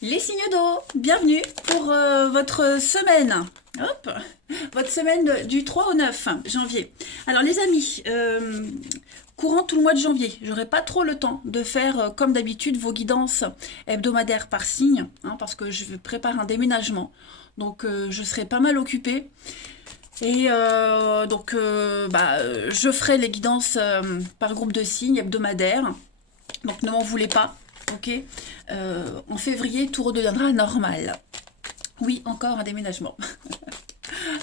Les signes d'eau, bienvenue pour votre semaine. Hop, votre semaine du 3 au 9 janvier. Alors les amis, courant tout le mois de janvier, j'aurai pas trop le temps de faire comme d'habitude vos guidances hebdomadaires par signe, hein, parce que je prépare un déménagement. Donc je serai pas mal occupée. Et je ferai les guidances par groupe de signes hebdomadaires. Donc ne m'en voulez pas, ok. En février, tout redeviendra normal. Oui, encore un déménagement.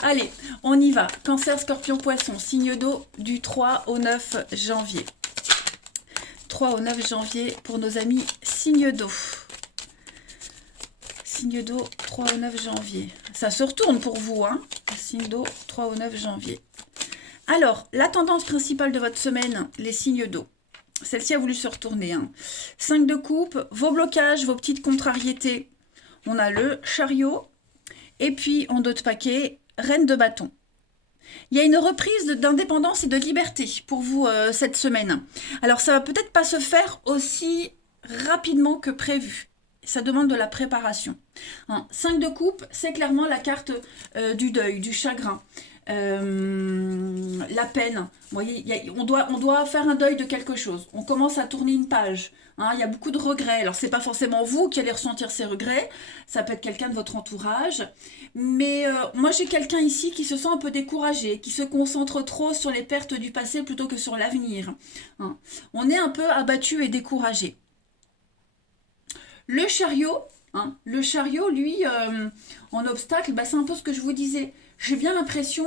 Allez, on y va. Cancer, Scorpion, Poisson, signe d'eau du 3 au 9 janvier. 3 au 9 janvier pour nos amis signe d'eau. Signe d'eau, 3 au 9 janvier. Ça se retourne pour vous, hein. Signe d'eau, 3 au 9 janvier. Alors, la tendance principale de votre semaine, les signes d'eau. Celle-ci a voulu se retourner. Hein. 5 de coupe, vos blocages, vos petites contrariétés. On a le chariot. Et puis, en dos de paquet, reine de bâton. Il y a une reprise d'indépendance et de liberté pour vous cette semaine. Alors, ça va peut-être pas se faire aussi rapidement que prévu. Ça demande de la préparation. Hein. 5 de coupe, c'est clairement la carte du deuil, du chagrin. La peine. Vous voyez, on doit faire un deuil de quelque chose. On commence à tourner une page. Hein, il y a beaucoup de regrets. Alors, c'est pas forcément vous qui allez ressentir ces regrets. Ça peut être quelqu'un de votre entourage. Mais moi, j'ai quelqu'un ici qui se sent un peu découragé, qui se concentre trop sur les pertes du passé plutôt que sur l'avenir. Hein. On est un peu abattu et découragé. Le chariot, hein, lui, en obstacle, bah, c'est un peu ce que je vous disais. J'ai bien l'impression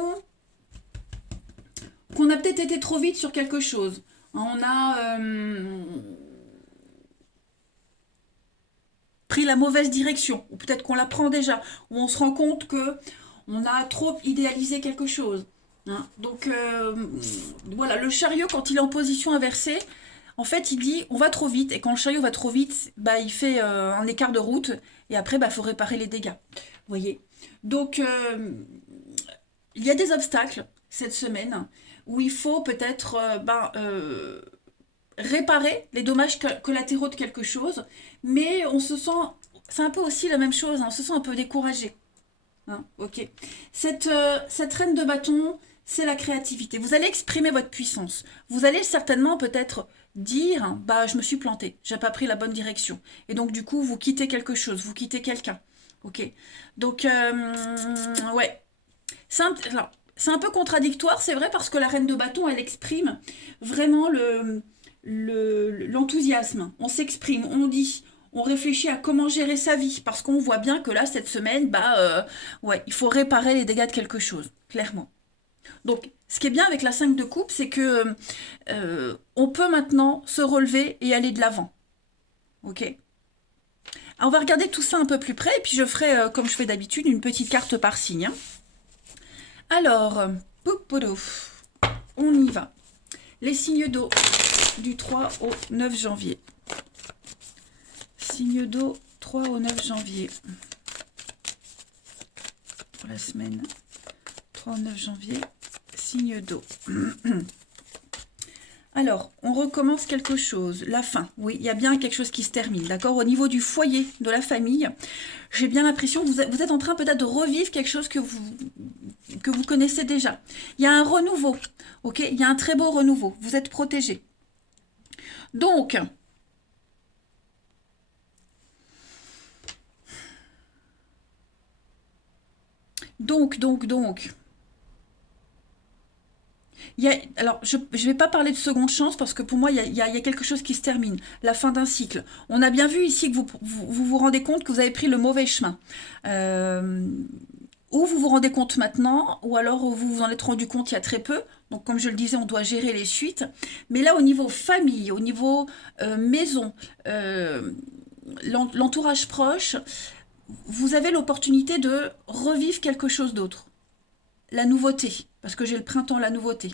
qu'on a peut-être été trop vite sur quelque chose. On a pris la mauvaise direction, ou peut-être qu'on la prend déjà, ou on se rend compte que on a trop idéalisé quelque chose. Hein. Donc voilà, le chariot, quand il est en position inversée, en fait, il dit on va trop vite, et quand le chariot va trop vite, bah, il fait un écart de route, et après, bah, faut réparer les dégâts. Vous voyez. Donc, il y a des obstacles cette semaine où il faut peut-être réparer les dommages collatéraux de quelque chose, mais on se sent, c'est un peu aussi la même chose, hein, on se sent un peu découragé. Hein, ok. Cette reine de bâton, c'est la créativité. Vous allez exprimer votre puissance. Vous allez certainement peut-être dire, bah je me suis planté, j'ai pas pris la bonne direction. Et donc du coup, vous quittez quelque chose, vous quittez quelqu'un. Ok. Donc ouais, c'est un peu contradictoire, c'est vrai, parce que la reine de bâton, elle exprime vraiment l'enthousiasme. On s'exprime, on dit, on réfléchit à comment gérer sa vie, parce qu'on voit bien que là, cette semaine, ouais, il faut réparer les dégâts de quelque chose, clairement. Donc, ce qui est bien avec la 5 de coupe, c'est que on peut maintenant se relever et aller de l'avant. Ok. Alors, on va regarder tout ça un peu plus près, et puis je ferai, comme je fais d'habitude, une petite carte par signe. Hein. Alors, on y va. Les signes d'eau du 3 au 9 janvier. Signe d'eau 3 au 9 janvier. Pour la semaine 3 au 9 janvier, signe d'eau. Alors, on recommence quelque chose. La fin, oui, il y a bien quelque chose qui se termine, d'accord. Au niveau du foyer, de la famille, j'ai bien l'impression que vous êtes en train peut-être de revivre quelque chose que vous connaissez déjà. Il y a un renouveau, ok. Il y a un très beau renouveau. Vous êtes protégé. Donc, donc. Alors, je ne vais pas parler de seconde chance parce que pour moi, il y a quelque chose qui se termine, la fin d'un cycle. On a bien vu ici que vous rendez compte que vous avez pris le mauvais chemin. Ou vous vous rendez compte maintenant, ou alors vous vous en êtes rendu compte il y a très peu. Donc, comme je le disais, on doit gérer les suites. Mais là, au niveau famille, au niveau maison, l'entourage proche, vous avez l'opportunité de revivre quelque chose d'autre. La nouveauté, parce que j'ai le printemps, la nouveauté.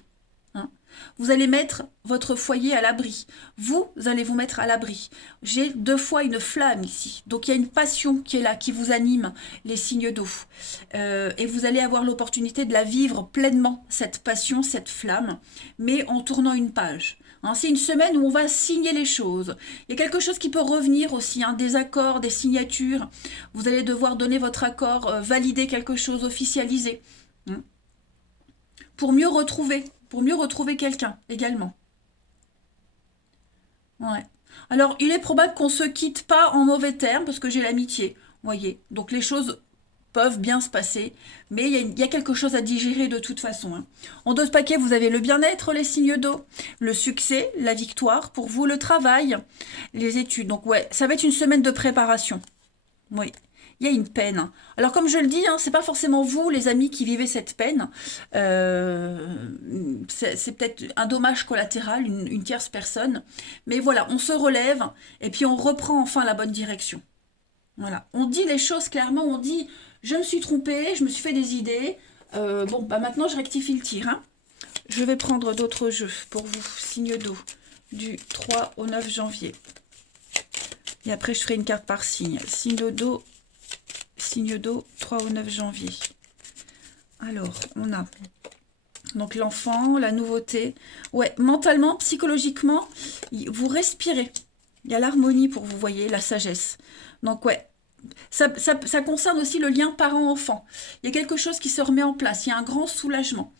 Hein. Vous allez mettre votre foyer à l'abri. Vous allez vous mettre à l'abri. J'ai 2 fois une flamme ici. Donc il y a une passion qui est là, qui vous anime, les signes d'eau. Et vous allez avoir l'opportunité de la vivre pleinement, cette passion, cette flamme, mais en tournant une page. Hein. C'est une semaine où on va signer les choses. Il y a quelque chose qui peut revenir aussi, hein, des accords, des signatures. Vous allez devoir donner votre accord, valider quelque chose, officialiser. Hein. Pour mieux retrouver quelqu'un également. Ouais. Alors, il est probable qu'on se quitte pas en mauvais termes parce que j'ai l'amitié, voyez. Donc les choses peuvent bien se passer, mais il y a quelque chose à digérer de toute façon. Hein. En d'autres paquets, vous avez le bien-être, les signes d'eau, le succès, la victoire, pour vous, le travail, les études. Donc ouais, ça va être une semaine de préparation. Oui, il y a une peine. Alors comme je le dis, hein, c'est pas forcément vous, les amis, qui vivez cette peine. Euh, c'est peut-être un dommage collatéral, une tierce personne. Mais voilà, on se relève et puis on reprend enfin la bonne direction. Voilà, on dit les choses clairement, on dit je me suis trompée, je me suis fait des idées. Bon, bah maintenant je rectifie le tir. Hein. Je vais prendre d'autres jeux pour vous, signe d'eau, du 3 au 9 janvier. Et après je ferai une carte par signe. Signe d'eau, 3 au 9 janvier. Alors, on a donc l'enfant, la nouveauté. Ouais, mentalement, psychologiquement, vous respirez. Il y a l'harmonie pour vous, voyez, la sagesse. Donc ouais, ça concerne aussi le lien parent-enfant. Il y a quelque chose qui se remet en place, il y a un grand soulagement.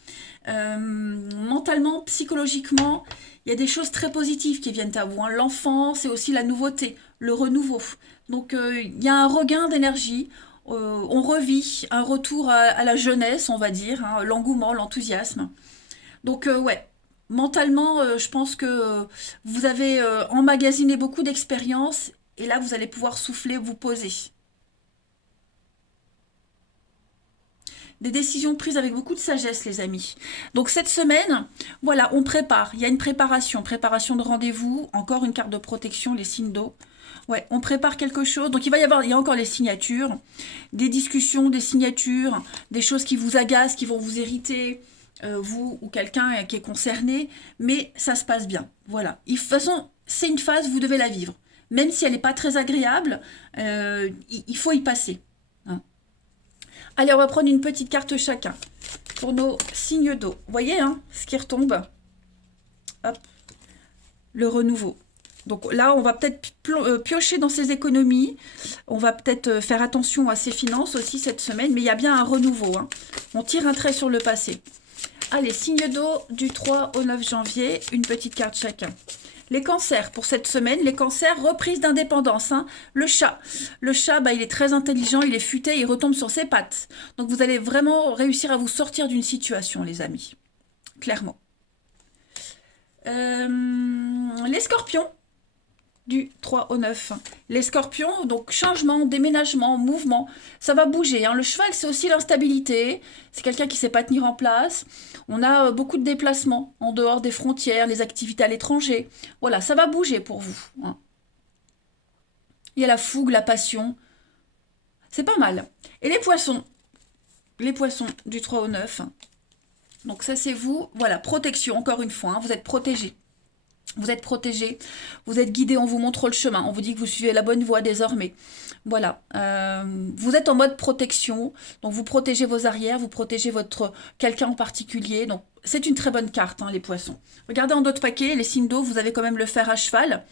Mentalement, psychologiquement, il y a des choses très positives qui viennent à vous. Hein. L'enfant, c'est aussi la nouveauté, le renouveau. Donc il y a un regain d'énergie. On revit un retour à la jeunesse, on va dire, hein, l'engouement, l'enthousiasme. Donc ouais, mentalement, je pense que vous avez emmagasiné beaucoup d'expériences et là, vous allez pouvoir souffler, vous poser. Des décisions prises avec beaucoup de sagesse, les amis. Donc cette semaine, voilà, on prépare. Il y a une préparation de rendez-vous, encore une carte de protection, les signes d'eau. Ouais, on prépare quelque chose. Donc il y a encore les signatures, des discussions, des signatures, des choses qui vous agacent, qui vont vous irriter, vous ou quelqu'un qui est concerné, mais ça se passe bien. Voilà. De toute façon, c'est une phase, vous devez la vivre. Même si elle n'est pas très agréable, il faut y passer. Hein. Allez, on va prendre une petite carte chacun pour nos signes d'eau. Vous voyez, hein, ce qui retombe. Hop, le renouveau. Donc là, on va peut-être piocher dans ses économies. On va peut-être faire attention à ses finances aussi cette semaine. Mais il y a bien un renouveau. Hein. On tire un trait sur le passé. Allez, signe d'eau du 3 au 9 janvier. Une petite carte chacun. Les cancers pour cette semaine, les cancers, reprise d'indépendance. Hein. Le chat, bah, il est très intelligent, il est futé, il retombe sur ses pattes. Donc vous allez vraiment réussir à vous sortir d'une situation, les amis. Clairement. Les scorpions, du 3 au 9. Les scorpions, donc changement, déménagement, mouvement, ça va bouger. Hein. Le cheval, c'est aussi l'instabilité. C'est quelqu'un qui ne sait pas tenir en place. On a beaucoup de déplacements en dehors des frontières, les activités à l'étranger. Voilà, ça va bouger pour vous. Hein. Il y a la fougue, la passion. C'est pas mal. Et les poissons du 3 au 9. Donc ça, c'est vous. Voilà, protection, encore une fois. Hein. Vous êtes protégés. Vous êtes protégé, vous êtes guidé, on vous montre le chemin, on vous dit que vous suivez la bonne voie désormais. Voilà, vous êtes en mode protection, donc vous protégez vos arrières, vous protégez votre quelqu'un en particulier. Donc c'est une très bonne carte, hein, les poissons. Regardez en d'autres paquets, les signes d'eau, vous avez quand même le fer à cheval,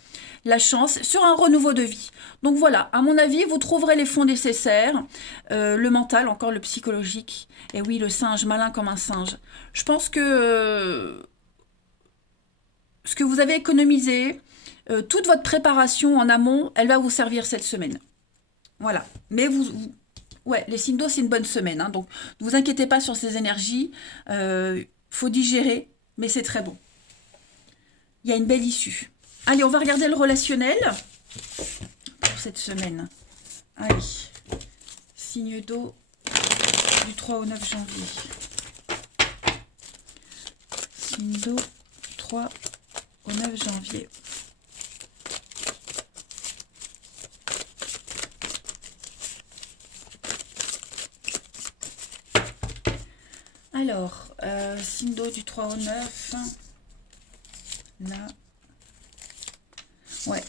la chance, sur un renouveau de vie. Donc voilà, à mon avis, vous trouverez les fonds nécessaires, le mental, encore le psychologique. Et oui, le singe, malin comme un singe. Je pense que ce que vous avez économisé, toute votre préparation en amont, elle va vous servir cette semaine. Voilà. Mais ouais, les signes d'eau, c'est une bonne semaine. Hein, donc, ne vous inquiétez pas sur ces énergies. Faut digérer, mais c'est très bon. Il y a une belle issue. Allez, on va regarder le relationnel pour cette semaine. Allez. Signe d'eau du 3 au 9 janvier. Signe d'eau 3 au 9 janvier. Alors, signe d'eau du 3 au 9. Là. Ouais.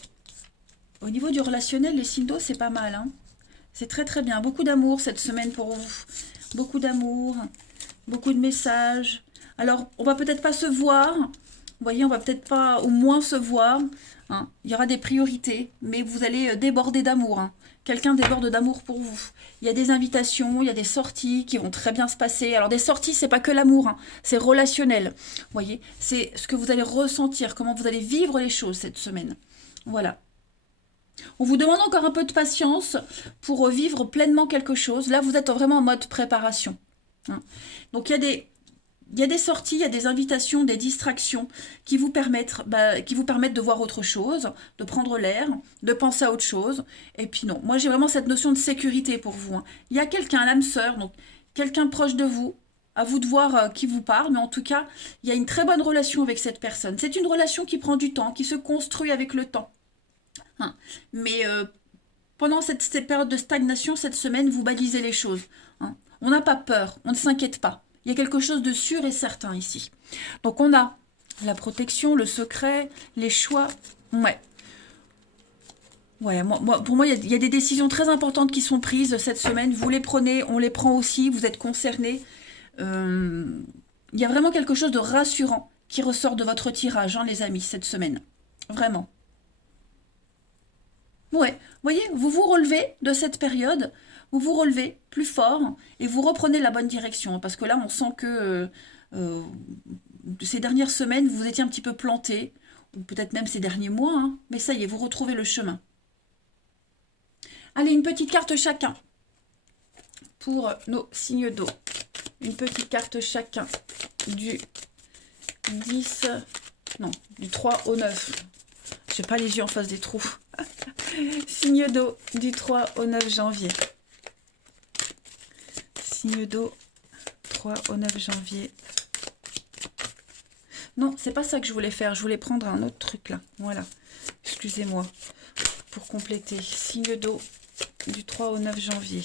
Au niveau du relationnel, les signes d'eau, c'est pas mal. Hein. C'est très très bien. Beaucoup d'amour cette semaine pour vous. Beaucoup d'amour. Beaucoup de messages. Alors, on va peut-être pas se voir. Vous voyez, on va peut-être pas au moins se voir. Hein. Il y aura des priorités, mais vous allez déborder d'amour. Hein. Quelqu'un déborde d'amour pour vous. Il y a des invitations, il y a des sorties qui vont très bien se passer. Alors des sorties, c'est pas que l'amour, hein. C'est relationnel. Vous voyez, c'est ce que vous allez ressentir, comment vous allez vivre les choses cette semaine. Voilà. On vous demande encore un peu de patience pour vivre pleinement quelque chose. Là, vous êtes vraiment en mode préparation. Hein. Donc il y a des sorties, il y a des invitations, des distractions qui vous permettent de voir autre chose, de prendre l'air, de penser à autre chose. Et puis non, moi j'ai vraiment cette notion de sécurité pour vous. Hein. Il y a quelqu'un, l'âme sœur, donc quelqu'un proche de vous, à vous de voir qui vous parle, mais en tout cas, il y a une très bonne relation avec cette personne. C'est une relation qui prend du temps, qui se construit avec le temps. Hein. Mais pendant cette période de stagnation, cette semaine, vous balisez les choses. Hein. On n'a pas peur, on ne s'inquiète pas. Il y a quelque chose de sûr et certain ici. Donc on a la protection, le secret, les choix. Ouais. Ouais, pour moi, il y a des décisions très importantes qui sont prises cette semaine. Vous les prenez, on les prend aussi, vous êtes concernés. Il y a vraiment quelque chose de rassurant qui ressort de votre tirage, hein, les amis, cette semaine. Vraiment. Ouais, vous voyez, vous vous relevez de cette période, vous vous relevez plus fort et vous reprenez la bonne direction. Parce que là, on sent que euh, ces dernières semaines, vous étiez un petit peu planté, ou peut-être même ces derniers mois, hein, mais ça y est, vous retrouvez le chemin. Allez, une petite carte chacun pour nos signes d'eau. Une petite carte chacun du 10, non, du 3 au 9. Je n'ai pas les yeux en face des trous. Signe d'eau du 3 au 9 janvier. Signe d'eau 3 au 9 janvier. Non, c'est pas ça que je voulais faire. Je voulais prendre un autre truc là. Voilà. Excusez-moi. Pour compléter. Signe d'eau du 3 au 9 janvier.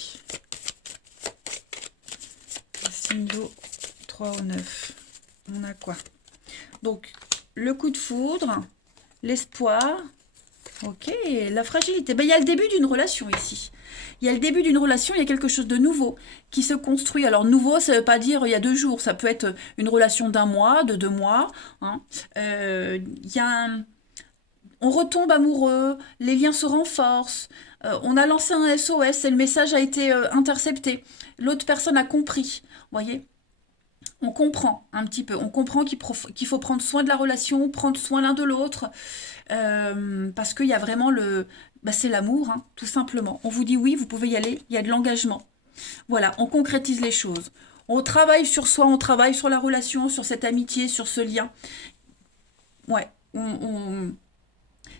Signe d'eau 3 au 9. On a quoi? Donc, le coup de foudre, l'espoir. Ok, la fragilité. Ben, il y a le début d'une relation ici. Il y a le début d'une relation, il y a quelque chose de nouveau qui se construit. Alors nouveau, ça ne veut pas dire il y a 2 jours, ça peut être une relation d'1 mois, de 2 mois. Hein. Il y a on retombe amoureux, les liens se renforcent. On a lancé un SOS et le message a été intercepté. L'autre personne a compris. Vous voyez, on comprend un petit peu. On comprend qu'il faut prendre soin de la relation, prendre soin l'un de l'autre. Parce qu'il y a vraiment c'est l'amour, hein, tout simplement. On vous dit oui, vous pouvez y aller, il y a de l'engagement. Voilà, on concrétise les choses. On travaille sur soi, on travaille sur la relation, sur cette amitié, sur ce lien. Ouais,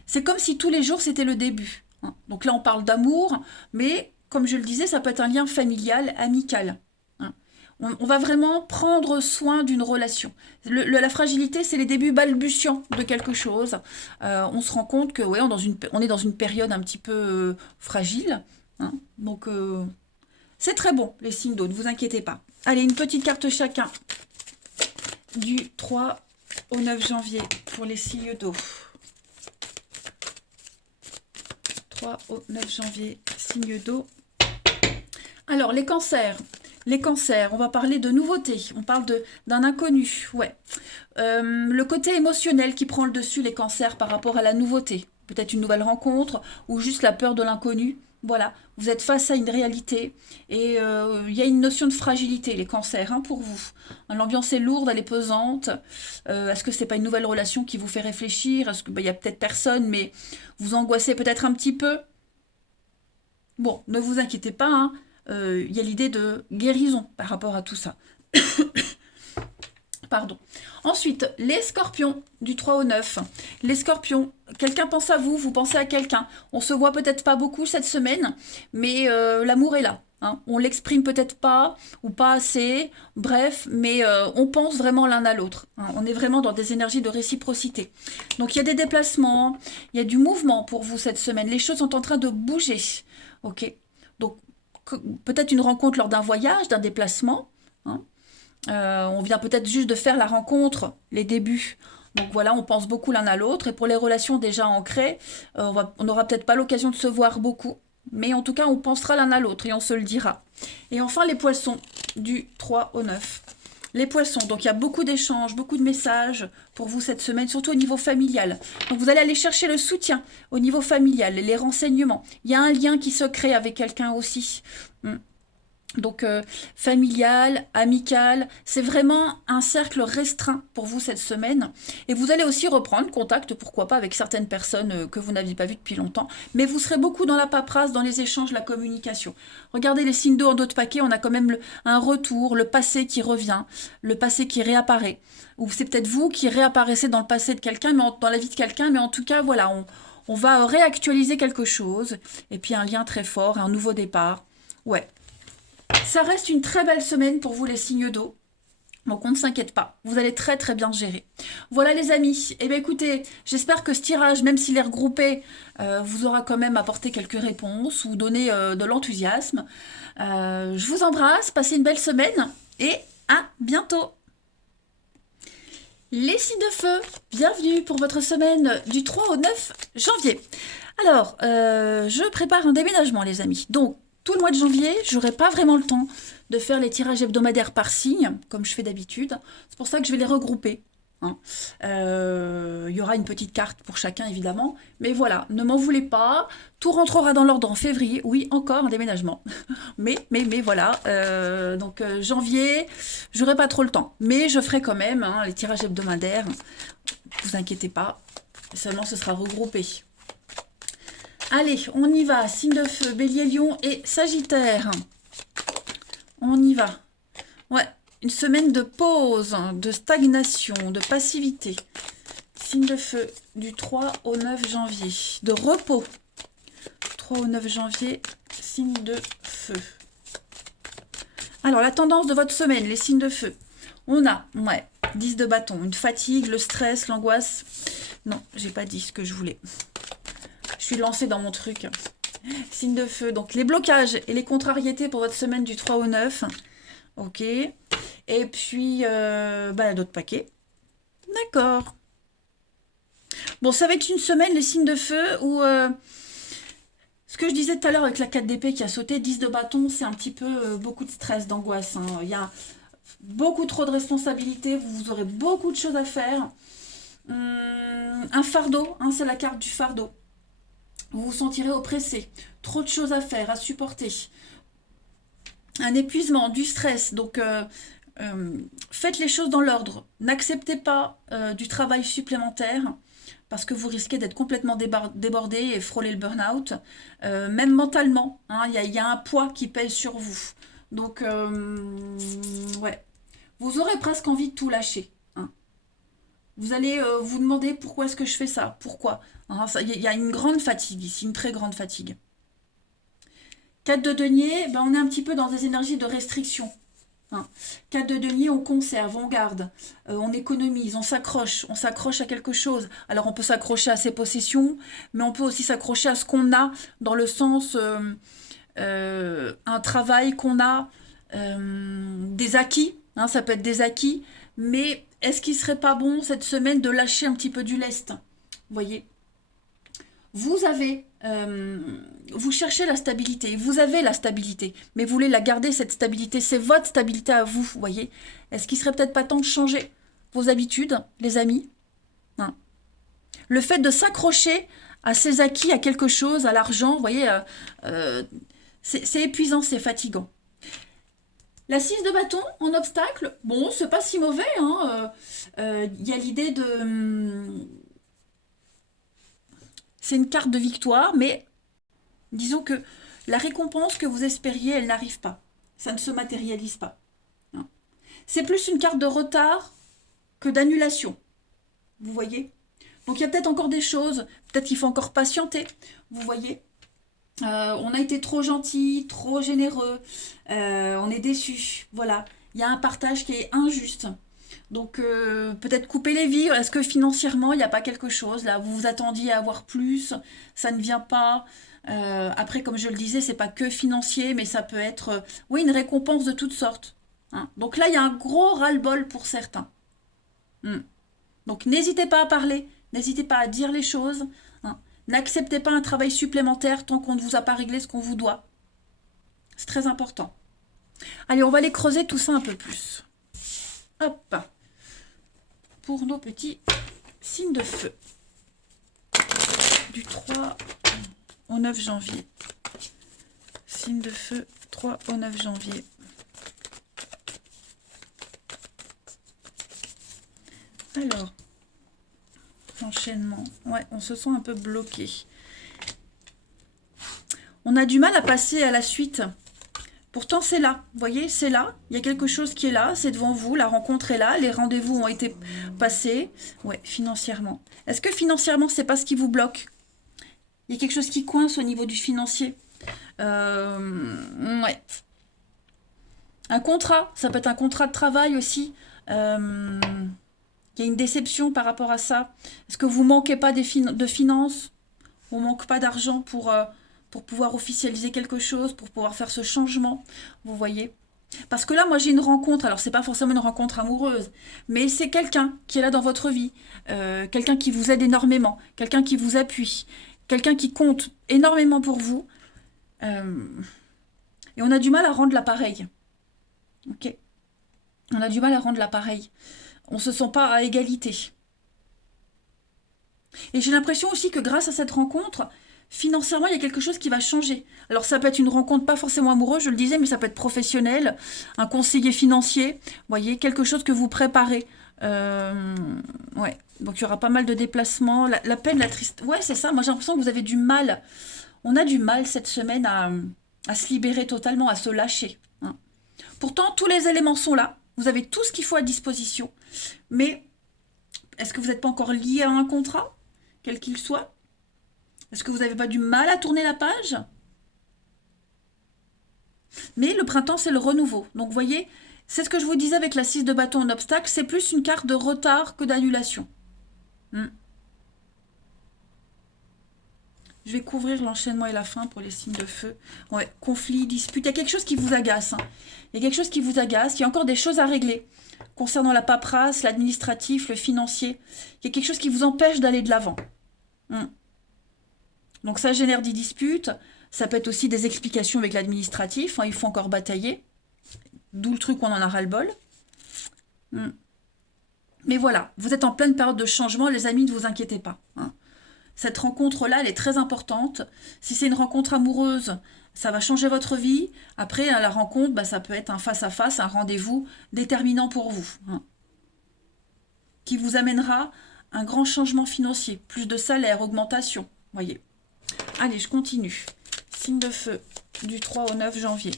c'est comme si tous les jours c'était le début. Hein. Donc là, on parle d'amour, mais comme je le disais, ça peut être un lien familial, amical. Hein. On va vraiment prendre soin d'une relation. La fragilité, c'est les débuts balbutiants de quelque chose. On se rend compte que ouais, on est dans une période un petit peu fragile. Hein. Donc, c'est très bon, les signes d'eau, ne vous inquiétez pas. Allez, une petite carte chacun du 3 au 9 janvier pour les signes d'eau. 3 au 9 janvier, signe d'eau. Alors, les cancers. Les cancers, on va parler de nouveautés. On parle d'un inconnu, ouais. Le côté émotionnel qui prend le dessus, les cancers, par rapport à la nouveauté. Peut-être une nouvelle rencontre ou juste la peur de l'inconnu. Voilà, vous êtes face à une réalité et il y a une notion de fragilité, les cancers, hein, pour vous. L'ambiance est lourde, elle est pesante. Est-ce que c'est pas une nouvelle relation qui vous fait réfléchir? Est-ce que il y a peut-être personne, mais vous angoissez peut-être un petit peu? Bon, ne vous inquiétez pas, hein, il y a l'idée de guérison par rapport à tout ça. Pardon. Ensuite, les scorpions du 3 au 9. Les scorpions, quelqu'un pense à vous, vous pensez à quelqu'un. On se voit peut-être pas beaucoup cette semaine, mais l'amour est là. Hein. On l'exprime peut-être pas ou pas assez, bref, mais on pense vraiment l'un à l'autre. Hein. On est vraiment dans des énergies de réciprocité. Donc il y a des déplacements, il y a du mouvement pour vous cette semaine. Les choses sont en train de bouger. Ok. Donc peut-être une rencontre lors d'un voyage, d'un déplacement. Hein. On vient peut-être juste de faire la rencontre, les débuts. Donc voilà, on pense beaucoup l'un à l'autre. Et pour les relations déjà ancrées, on n'aura peut-être pas l'occasion de se voir beaucoup. Mais en tout cas, on pensera l'un à l'autre et on se le dira. Et enfin, les poissons, du 3 au 9. Les poissons, donc il y a beaucoup d'échanges, beaucoup de messages pour vous cette semaine, surtout au niveau familial. Donc vous allez aller chercher le soutien au niveau familial, les renseignements. Il y a un lien qui se crée avec quelqu'un aussi. Donc familial, amical, c'est vraiment un cercle restreint pour vous cette semaine. Et vous allez aussi reprendre contact, pourquoi pas, avec certaines personnes que vous n'aviez pas vues depuis longtemps. Mais vous serez beaucoup dans la paperasse, dans les échanges, la communication. Regardez les signes d'eau en dos de paquet, on a quand même un retour, le passé qui revient, le passé qui réapparaît. Ou c'est peut-être vous qui réapparaissez dans le passé de quelqu'un, dans la vie de quelqu'un, mais en tout cas, voilà, on va réactualiser quelque chose. Et puis un lien très fort, un nouveau départ. Ouais. Ça reste une très belle semaine pour vous les signes d'eau. Donc on ne s'inquiète pas, vous allez très très bien gérer. Voilà les amis, eh bien écoutez, j'espère que ce tirage, même s'il est regroupé, vous aura quand même apporté quelques réponses ou donné de l'enthousiasme. Je vous embrasse, passez une belle semaine et à bientôt. Les signes de feu, bienvenue pour votre semaine du 3 au 9 janvier. Alors, je prépare un déménagement les amis, donc tout le mois de janvier, je n'aurai pas vraiment le temps de faire les tirages hebdomadaires par signe, comme je fais d'habitude. C'est pour ça que je vais les regrouper. Hein. Il y aura une petite carte pour chacun, évidemment. Mais voilà, ne m'en voulez pas. Tout rentrera dans l'ordre en février. Oui, encore un déménagement. mais voilà. Donc, janvier, j'aurai pas trop le temps. Mais je ferai quand même les tirages hebdomadaires. Ne vous inquiétez pas. Seulement, ce sera regroupé. Allez, on y va. Signe de feu, Bélier, Lion et Sagittaire. On y va. Ouais, une semaine de pause, de stagnation, de passivité. Signe de feu du 3 au 9 janvier. De repos. 3 au 9 janvier, signe de feu. Alors, la tendance de votre semaine, les signes de feu. On a, 10 de bâton, une fatigue, le stress, l'angoisse. Non, j'ai pas dit ce que je voulais. Je suis lancée dans mon truc. Signe de feu. Donc, les blocages et les contrariétés pour votre semaine du 3 au 9. Ok. Et puis, d'autres paquets. D'accord. Bon, ça va être une semaine, les signes de feu, où... ce que je disais tout à l'heure avec la 4 d'épée qui a sauté, 10 de bâton, c'est un petit peu beaucoup de stress, d'angoisse. Hein. Il y a beaucoup trop de responsabilités. Vous aurez beaucoup de choses à faire. Un fardeau, c'est la carte du fardeau. Vous vous sentirez oppressé, trop de choses à faire, à supporter. Un épuisement, du stress. Donc, faites les choses dans l'ordre. N'acceptez pas du travail supplémentaire parce que vous risquez d'être complètement débordé et frôler le burn-out. Même mentalement, il y a un poids qui pèse sur vous. Donc, ouais. Vous aurez presque envie de tout lâcher. Vous allez vous demander pourquoi est-ce que je fais ça. Pourquoi. Il y a une grande fatigue ici, une très grande fatigue. 4 de denier, on est un petit peu dans des énergies de restriction. 4 de denier, on conserve, on garde, on économise, on s'accroche à quelque chose. Alors on peut s'accrocher à ses possessions, mais on peut aussi s'accrocher à ce qu'on a, dans le sens un travail qu'on a, des acquis, ça peut être des acquis, mais est-ce qu'il ne serait pas bon cette semaine de lâcher un petit peu du lest? Vous voyez, vous cherchez la stabilité, vous avez la stabilité, mais vous voulez la garder, cette stabilité, c'est votre stabilité à vous, vous voyez. Est-ce qu'il serait peut-être pas temps de changer vos habitudes, les amis? Le fait de s'accrocher à ses acquis, à quelque chose, à l'argent, vous voyez, c'est épuisant, c'est fatigant. La 6 de bâton en obstacle, bon, c'est pas si mauvais, y a l'idée de... c'est une carte de victoire, mais disons que la récompense que vous espériez, elle n'arrive pas. Ça ne se matérialise pas. C'est plus une carte de retard que d'annulation. Vous voyez? Donc il y a peut-être encore des choses, peut-être qu'il faut encore patienter. Vous voyez? On a été trop gentil, trop généreux, on est déçu. Voilà, il y a un partage qui est injuste. Donc peut-être couper les vivres. Est-ce que financièrement, il n'y a pas quelque chose là? Vous vous attendiez à avoir plus, ça ne vient pas. Après, comme je le disais, c'est pas que financier, mais ça peut être une récompense de toutes sortes. Donc là, il y a un gros ras-le-bol pour certains. Donc n'hésitez pas à parler, n'hésitez pas à dire les choses. N'acceptez pas un travail supplémentaire tant qu'on ne vous a pas réglé ce qu'on vous doit. C'est très important. Allez, on va aller creuser tout ça un peu plus. Hop, pour nos petits signes de feu. Du 3 au 9 janvier. Signe de feu, 3 au 9 janvier. Alors, l'enchaînement. Ouais, on se sent un peu bloqué. On a du mal à passer à la suite. Pourtant, c'est là. Vous voyez, c'est là. Il y a quelque chose qui est là. C'est devant vous. La rencontre est là. Les rendez-vous ont été passés. Ouais, financièrement. Est-ce que financièrement, c'est pas ce qui vous bloque? Il y a quelque chose qui coince au niveau du financier. Ouais. Un contrat. Ça peut être un contrat de travail aussi. Il y a une déception par rapport à ça. Est-ce que vous manquez pas de finances? On manque pas d'argent pour pouvoir officialiser quelque chose, pour pouvoir faire ce changement, vous voyez. Parce que là, moi, j'ai une rencontre, alors c'est pas forcément une rencontre amoureuse, mais c'est quelqu'un qui est là dans votre vie, quelqu'un qui vous aide énormément, quelqu'un qui vous appuie, quelqu'un qui compte énormément pour vous, et on a du mal à rendre l'appareil. Ok. On a du mal à rendre l'appareil. On se sent pas à égalité. Et j'ai l'impression aussi que grâce à cette rencontre, financièrement, il y a quelque chose qui va changer. Alors ça peut être une rencontre pas forcément amoureuse, je le disais, mais ça peut être professionnel, un conseiller financier, vous voyez, quelque chose que vous préparez. Ouais, donc il y aura pas mal de déplacements, la peine, la tristesse. Ouais, c'est ça, moi j'ai l'impression que vous avez du mal. On a du mal cette semaine à se libérer totalement, à se lâcher. Hein. Pourtant, tous les éléments sont là, vous avez tout ce qu'il faut à disposition, mais est-ce que vous n'êtes pas encore lié à un contrat, quel qu'il soit? Est-ce que vous n'avez pas du mal à tourner la page? Mais le printemps, c'est le renouveau. Donc, vous voyez, c'est ce que je vous disais avec la 6 de bâton en obstacle. C'est plus une carte de retard que d'annulation. Je vais couvrir l'enchaînement et la fin pour les signes de feu. Ouais, conflit, dispute. Il y a quelque chose qui vous agace. Hein. Il y a quelque chose qui vous agace. Il y a encore des choses à régler concernant la paperasse, l'administratif, le financier. Il y a quelque chose qui vous empêche d'aller de l'avant. Donc ça génère des disputes, ça peut être aussi des explications avec l'administratif, hein, il faut encore batailler, d'où le truc on en a ras-le-bol. Mais voilà, vous êtes en pleine période de changement, les amis, ne vous inquiétez pas. Hein. Cette rencontre-là, elle est très importante. Si c'est une rencontre amoureuse, ça va changer votre vie. Après, la rencontre, bah, ça peut être un face-à-face, un rendez-vous déterminant pour vous, hein, qui vous amènera un grand changement financier, plus de salaire, augmentation, voyez. Allez, je continue. Signe de feu du 3 au 9 janvier.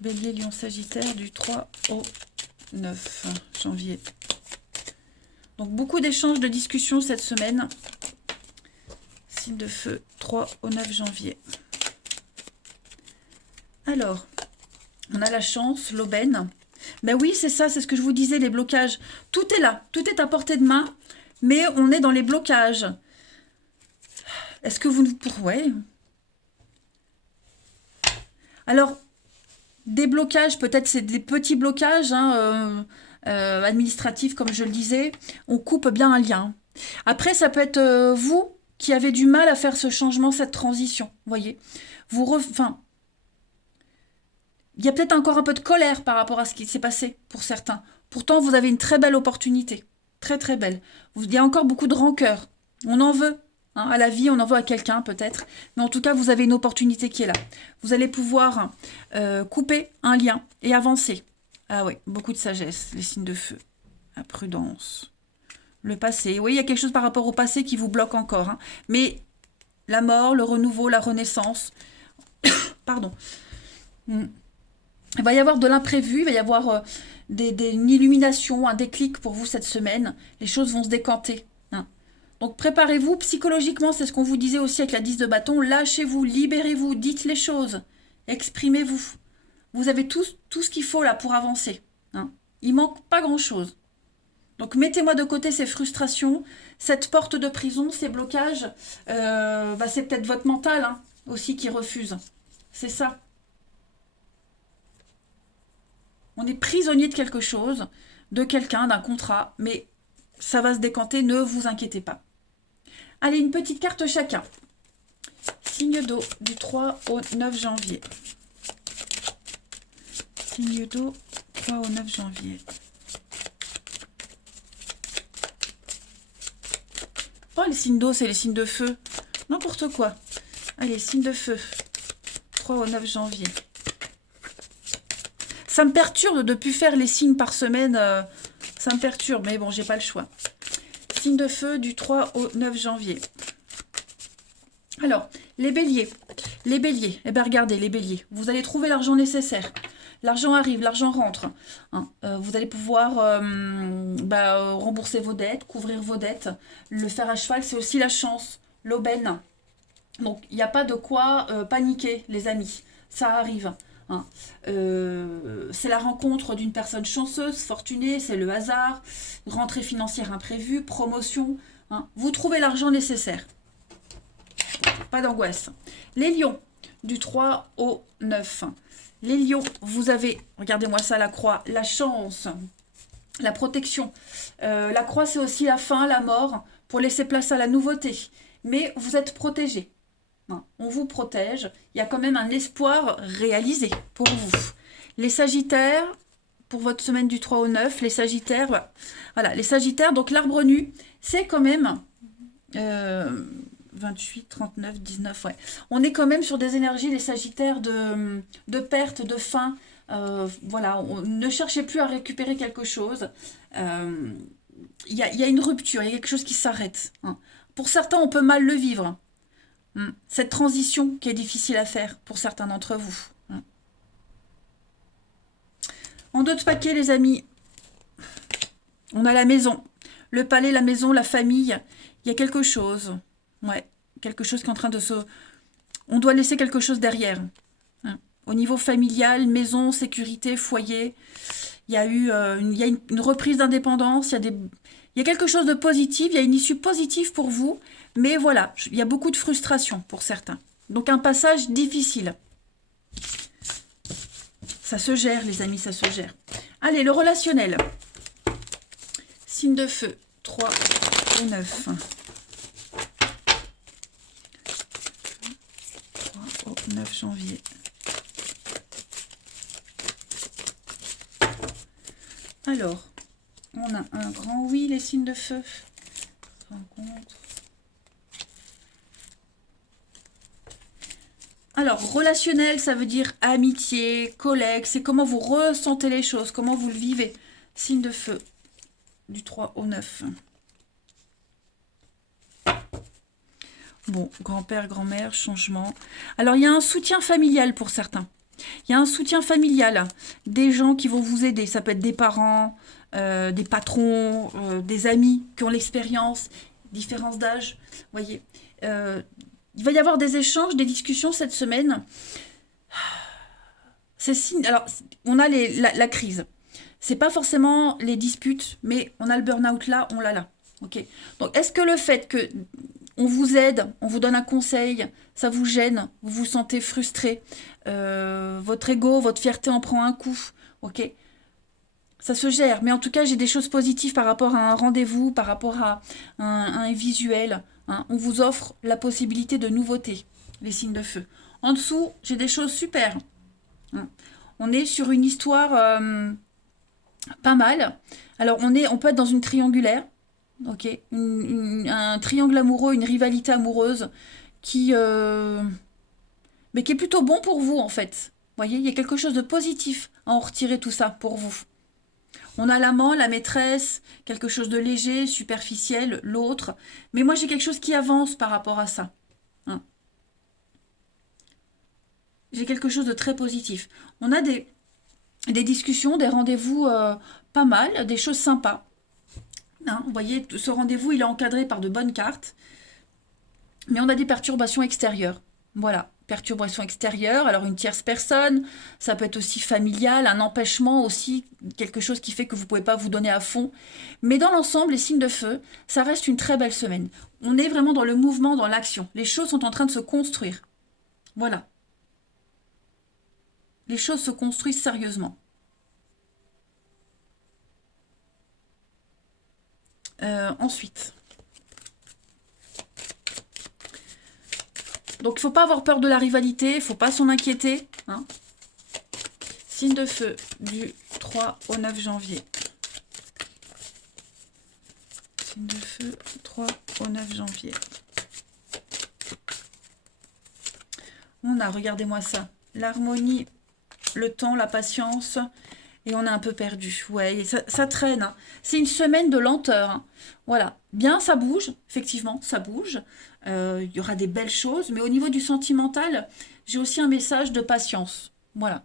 Bélier, Lion, Sagittaire du 3 au 9 janvier. Donc, beaucoup d'échanges, de discussions cette semaine. Signe de feu 3 au 9 janvier. Alors, on a la chance, l'aubaine. Ben oui, c'est ça, c'est ce que je vous disais, les blocages. Tout est là, tout est à portée de main, mais on est dans les blocages. Est-ce que vous nous... Ouais. Alors, des blocages, peut-être c'est des petits blocages hein, administratifs, comme je le disais. On coupe bien un lien. Après, ça peut être vous qui avez du mal à faire ce changement, cette transition. Vous voyez, enfin, il y a peut-être encore un peu de colère par rapport à ce qui s'est passé pour certains. Pourtant, vous avez une très belle opportunité. Très, très belle. Il y a encore beaucoup de rancœur. On en veut. Hein, à la vie, on en veut à quelqu'un peut-être. Mais en tout cas, vous avez une opportunité qui est là. Vous allez pouvoir couper un lien et avancer. Ah oui, beaucoup de sagesse, les signes de feu. La prudence. Le passé. Oui, il y a quelque chose par rapport au passé qui vous bloque encore. Hein. Mais la mort, le renouveau, la renaissance. Pardon. Il va y avoir de l'imprévu, il va y avoir une illumination, un déclic pour vous cette semaine. Les choses vont se décanter. Hein. Donc préparez-vous psychologiquement, c'est ce qu'on vous disait aussi avec la 10 de bâton. Lâchez-vous, libérez-vous, dites les choses, exprimez-vous. Vous avez tout ce qu'il faut là pour avancer. Hein. Il manque pas grand-chose. Donc mettez-moi de côté ces frustrations, cette porte de prison, ces blocages. C'est peut-être votre mental hein, aussi qui refuse. C'est ça. On est prisonnier de quelque chose, de quelqu'un, d'un contrat, mais ça va se décanter, ne vous inquiétez pas. Allez, une petite carte chacun. Signe d'eau du 3 au 9 janvier. Signe d'eau, 3 au 9 janvier. Oh, les signes d'eau, c'est les signes de feu. N'importe quoi. Allez, signes de feu. 3 au 9 janvier. Ça me perturbe de ne plus faire les signes par semaine. Ça me perturbe, mais bon, j'ai pas le choix. Signe de feu du 3 au 9 janvier. Alors, les béliers. Les béliers. Eh bien, regardez, les béliers. Vous allez trouver l'argent nécessaire. L'argent arrive, l'argent rentre. Hein. Vous allez pouvoir rembourser vos dettes, couvrir vos dettes. Le fer à cheval, c'est aussi la chance, l'aubaine. Donc, il n'y a pas de quoi paniquer, les amis. Ça arrive. Hein. C'est la rencontre d'une personne chanceuse, fortunée, c'est le hasard, rentrée financière imprévue, promotion. Hein. Vous trouvez l'argent nécessaire. Pas d'angoisse. Les lions, du 3 au 9. Les lions, vous avez, regardez-moi ça, la croix, la chance, la protection. La croix, c'est aussi la fin, la mort, pour laisser place à la nouveauté. Mais vous êtes protégés. On vous protège. Il y a quand même un espoir réalisé pour vous. Les sagittaires, pour votre semaine du 3 au 9, les sagittaires, voilà, les sagittaires, donc l'arbre nu, c'est quand même 28, 39, 19, ouais. On est quand même sur des énergies, les sagittaires, de perte, de fin. Voilà, ne cherchez plus à récupérer quelque chose. Il y a une rupture, il y a quelque chose qui s'arrête. Hein. Pour certains, on peut mal le vivre. Cette transition qui est difficile à faire pour certains d'entre vous. En deux de paquets, les amis, on a la maison. Le palais, la maison, la famille. Il y a quelque chose. Ouais, quelque chose qui est en train de se... On doit laisser quelque chose derrière. Hein. Au niveau familial, maison, sécurité, foyer. Il y a eu une reprise d'indépendance. Il y a quelque chose de positif. Il y a une issue positive pour vous. Mais voilà, il y a beaucoup de frustration pour certains. Donc un passage difficile. Ça se gère, les amis, ça se gère. Allez, le relationnel. Signe de feu, 3 et 9. 3 au 9 janvier. Alors, on a un grand oui, les signes de feu. Rencontre. Alors, relationnel, ça veut dire amitié, collègue, c'est comment vous ressentez les choses, comment vous le vivez. Signe de feu, du 3 au 9. Bon, grand-père, grand-mère, changement. Alors, il y a un soutien familial pour certains. Il y a un soutien familial, des gens qui vont vous aider. Ça peut être des parents, des patrons, des amis qui ont l'expérience, différence d'âge, voyez. Il va y avoir des échanges, des discussions cette semaine. Alors, on a la crise. C'est pas forcément les disputes, mais on a le burn-out là, on l'a là. Ok. Donc, est-ce que le fait que on vous aide, on vous donne un conseil, ça vous gêne, vous vous sentez frustré, votre ego, votre fierté en prend un coup, ok. Ça se gère, mais en tout cas, j'ai des choses positives par rapport à un rendez-vous, par rapport à un visuel. Hein. On vous offre la possibilité de nouveautés, les signes de feu. En dessous, j'ai des choses super. Hein. On est sur une histoire pas mal. Alors, on peut être dans une triangulaire, ok, un triangle amoureux, une rivalité amoureuse mais qui est plutôt bon pour vous, en fait. Vous voyez, il y a quelque chose de positif à en retirer tout ça pour vous. On a l'amant, la maîtresse, quelque chose de léger, superficiel, l'autre. Mais moi, j'ai quelque chose qui avance par rapport à ça. Hein. J'ai quelque chose de très positif. On a des discussions, des rendez-vous pas mal, des choses sympas. Hein, vous voyez, ce rendez-vous, il est encadré par de bonnes cartes. Mais on a des perturbations extérieures. Voilà. Perturbation extérieure, alors une tierce personne, ça peut être aussi familial, un empêchement aussi, quelque chose qui fait que vous ne pouvez pas vous donner à fond. Mais dans l'ensemble, les signes de feu, ça reste une très belle semaine. On est vraiment dans le mouvement, dans l'action. Les choses sont en train de se construire. Voilà. Les choses se construisent sérieusement. Ensuite... Donc, il ne faut pas avoir peur de la rivalité, il ne faut pas s'en inquiéter. Hein. signe de feu du 3 au 9 janvier. Signe de feu 3 au 9 janvier. On a, regardez-moi ça, l'harmonie, le temps, la patience, et on est un peu perdu. Ouais, ça traîne. Hein. C'est une semaine de lenteur. Hein. Voilà. Bien, ça bouge. Effectivement, ça bouge. Il y aura des belles choses. Mais au niveau du sentimental, j'ai aussi un message de patience. Voilà.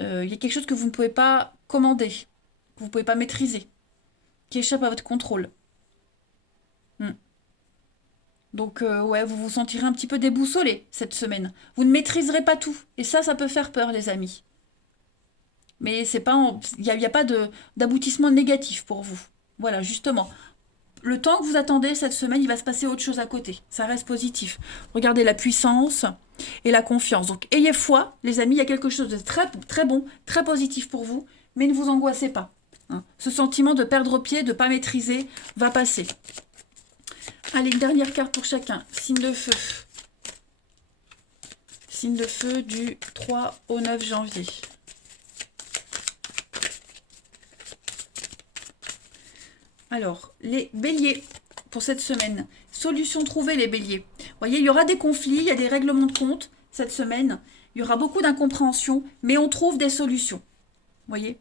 Il y a quelque chose que vous ne pouvez pas commander, que vous ne pouvez pas maîtriser, qui échappe à votre contrôle. Donc, ouais, vous vous sentirez un petit peu déboussolé cette semaine. Vous ne maîtriserez pas tout. Et ça peut faire peur, les amis. Mais c'est pas, il n'y a pas d'aboutissement négatif pour vous. Voilà, justement. Le temps que vous attendez cette semaine, il va se passer autre chose à côté. Ça reste positif. Regardez la puissance et la confiance. Donc, ayez foi, les amis, il y a quelque chose de très, très bon, très positif pour vous. Mais ne vous angoissez pas. Hein. Ce sentiment de perdre pied, de ne pas maîtriser, va passer. Allez, une dernière carte pour chacun. Signe de feu. Signe de feu du 3 au 9 janvier. Alors, les béliers pour cette semaine. Solution trouvée, les béliers. Vous voyez, il y aura des conflits, il y a des règlements de compte cette semaine. Il y aura beaucoup d'incompréhension, mais on trouve des solutions. Vous voyez,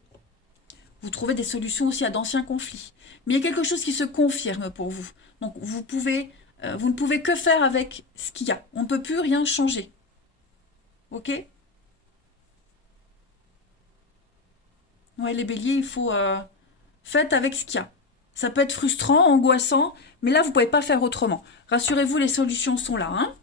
vous trouvez des solutions aussi à d'anciens conflits. Mais il y a quelque chose qui se confirme pour vous. Donc, vous ne pouvez que faire avec ce qu'il y a. On ne peut plus rien changer. Ok? Ouais, les béliers, il faut... faites avec ce qu'il y a. Ça peut être frustrant, angoissant, mais là, vous ne pouvez pas faire autrement. Rassurez-vous, les solutions sont là. Hein.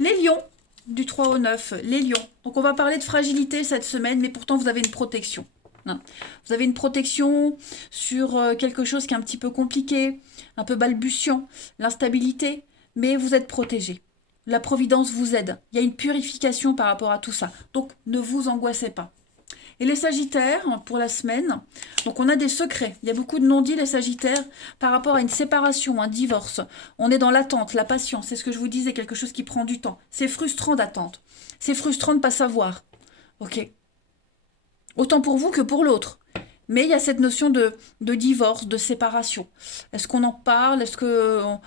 Les lions, du 3 au 9, les lions. Donc, on va parler de fragilité cette semaine, mais pourtant, vous avez une protection. Hein. Vous avez une protection sur quelque chose qui est un petit peu compliqué, un peu balbutiant, l'instabilité, mais vous êtes protégé. La providence vous aide. Il y a une purification par rapport à tout ça. Donc, ne vous angoissez pas. Et les sagittaires, pour la semaine, donc on a des secrets. Il y a beaucoup de non-dits, les sagittaires, par rapport à une séparation, un divorce. On est dans l'attente, la patience, c'est ce que je vous disais, quelque chose qui prend du temps. C'est frustrant d'attendre. C'est frustrant de ne pas savoir. Ok. Autant pour vous que pour l'autre. Mais il y a cette notion de divorce, de séparation. Est-ce qu'on en parle? Est-ce qu'on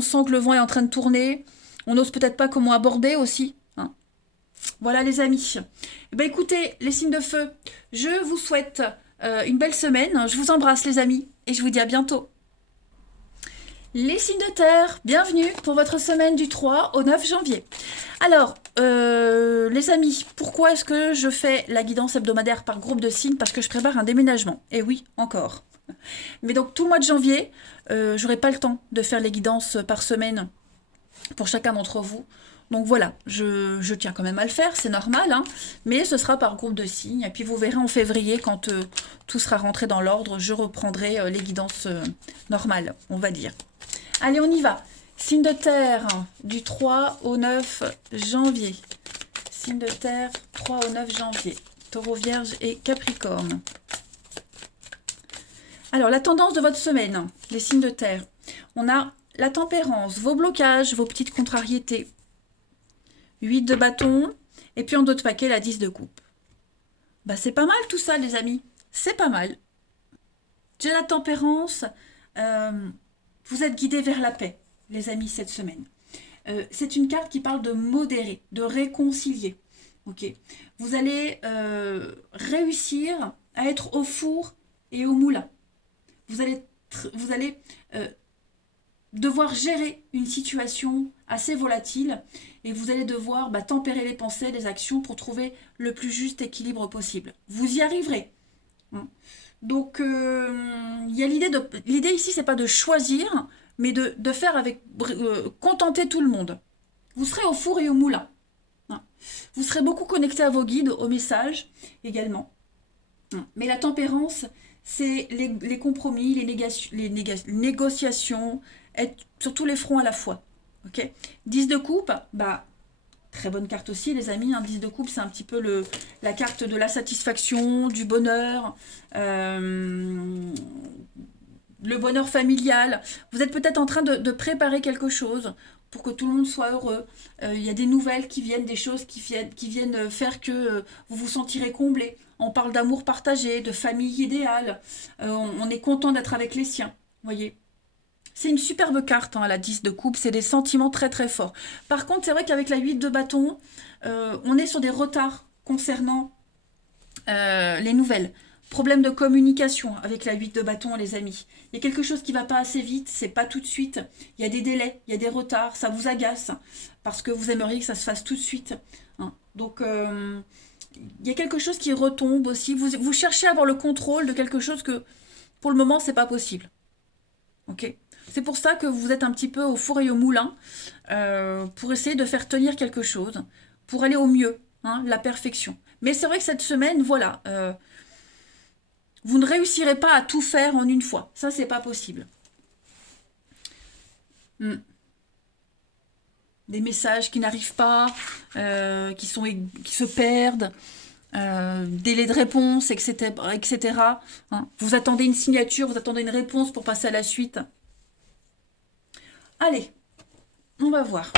sent que le vent est en train de tourner? On n'ose peut-être pas comment aborder aussi. Voilà les amis. Eh bien, écoutez, les signes de feu, je vous souhaite une belle semaine. Je vous embrasse les amis et je vous dis à bientôt. Les signes de terre, bienvenue pour votre semaine du 3 au 9 janvier. Alors, les amis, pourquoi est-ce que je fais la guidance hebdomadaire par groupe de signes? Parce que je prépare un déménagement. Et oui, encore. Mais donc tout le mois de janvier, j'aurai pas le temps de faire les guidances par semaine pour chacun d'entre vous. Donc voilà, je tiens quand même à le faire, c'est normal, hein, mais ce sera par groupe de signes. Et puis vous verrez en février, quand tout sera rentré dans l'ordre, je reprendrai les guidances normales, on va dire. Allez, on y va. Signe de terre, du 3 au 9 janvier. Signe de terre, 3 au 9 janvier. Taureau, Vierge et Capricorne. Alors, la tendance de votre semaine, les signes de terre. On a la tempérance, vos blocages, vos petites contrariétés. 8 de bâton, et puis en d'autres paquets, la 10 de coupe. Bah, c'est pas mal tout ça, les amis. C'est pas mal. J'ai la tempérance. Vous êtes guidés vers la paix, les amis, cette semaine. C'est une carte qui parle de modérer, de réconcilier. Ok. Vous allez réussir à être au four et au moulin. Vous allez devoir gérer une situation assez volatile et vous allez devoir tempérer les pensées, les actions pour trouver le plus juste équilibre possible. Vous y arriverez. Donc, il y a l'idée ici, c'est pas de choisir, mais de faire avec contenter tout le monde. Vous serez au four et au moulin. Vous serez beaucoup connecté à vos guides, aux messages également. Mais la tempérance, c'est les compromis, les négociations, être sur tous les fronts à la fois. Ok. 10 de coupe, très bonne carte aussi, les amis. 10 de coupe, c'est un petit peu la carte de la satisfaction, du bonheur, le bonheur familial. Vous êtes peut-être en train de préparer quelque chose pour que tout le monde soit heureux. Il y a des nouvelles qui viennent, des choses qui viennent faire que vous vous sentirez comblé. On parle d'amour partagé, de famille idéale. On est content d'être avec les siens. Voyez. C'est une superbe carte, hein, la 10 de coupe. C'est des sentiments très très forts. Par contre, c'est vrai qu'avec la 8 de bâton, on est sur des retards concernant les nouvelles. Problème de communication avec la 8 de bâton, les amis. Il y a quelque chose qui ne va pas assez vite, c'est pas tout de suite. Il y a des délais, il y a des retards, ça vous agace parce que vous aimeriez que ça se fasse tout de suite. Hein. Donc, il y a quelque chose qui retombe aussi. Vous cherchez à avoir le contrôle de quelque chose que, pour le moment, c'est pas possible. Ok. C'est pour ça que vous êtes un petit peu au four et au moulin pour essayer de faire tenir quelque chose, pour aller au mieux, hein, la perfection. Mais c'est vrai que cette semaine, voilà. Vous ne réussirez pas à tout faire en une fois. Ça, c'est pas possible. Hmm. Des messages qui n'arrivent pas, qui se perdent, délai de réponse, etc. etc. Hein. Vous attendez une signature, vous attendez une réponse pour passer à la suite. Allez, on va voir.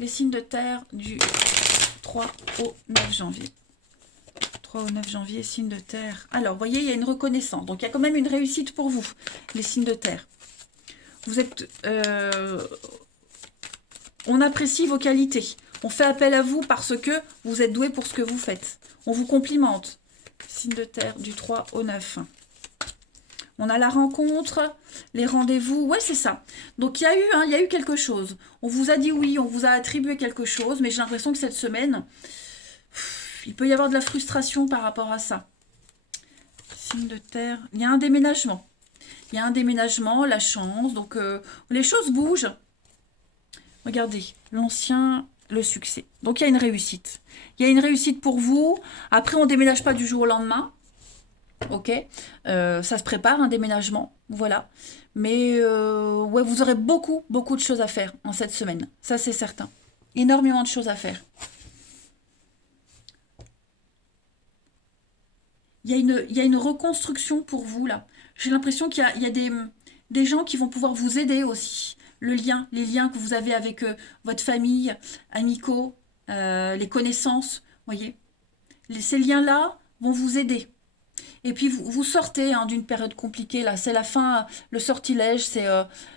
Les signes de terre du 3 au 9 janvier. 3 au 9 janvier, signes de terre. Alors, vous voyez, il y a une reconnaissance. Donc, il y a quand même une réussite pour vous, les signes de terre. Vous êtes... on apprécie vos qualités. On fait appel à vous parce que vous êtes doué pour ce que vous faites. On vous complimente. Signe de terre du 3 au 9. On a la rencontre, les rendez-vous. Ouais, c'est ça. Donc, il y a eu quelque chose. On vous a dit oui, on vous a attribué quelque chose, mais j'ai l'impression que cette semaine... il peut y avoir de la frustration par rapport à ça. Signe de terre. Il y a un déménagement. Il y a un déménagement, la chance. Donc, les choses bougent. Regardez, l'ancien, le succès. Donc, il y a une réussite. Il y a une réussite pour vous. Après, on ne déménage pas du jour au lendemain. Ok. Ça se prépare, un déménagement. Voilà. Mais, ouais, vous aurez beaucoup, beaucoup de choses à faire en cette semaine. Ça, c'est certain. Énormément de choses à faire. Il y a une reconstruction pour vous, là. J'ai l'impression qu'il y a des gens qui vont pouvoir vous aider aussi. Les liens que vous avez avec votre famille, amicaux, les connaissances, voyez. Ces liens-là vont vous aider. Et puis, vous sortez hein, d'une période compliquée, là. C'est la fin, le sortilège, c'est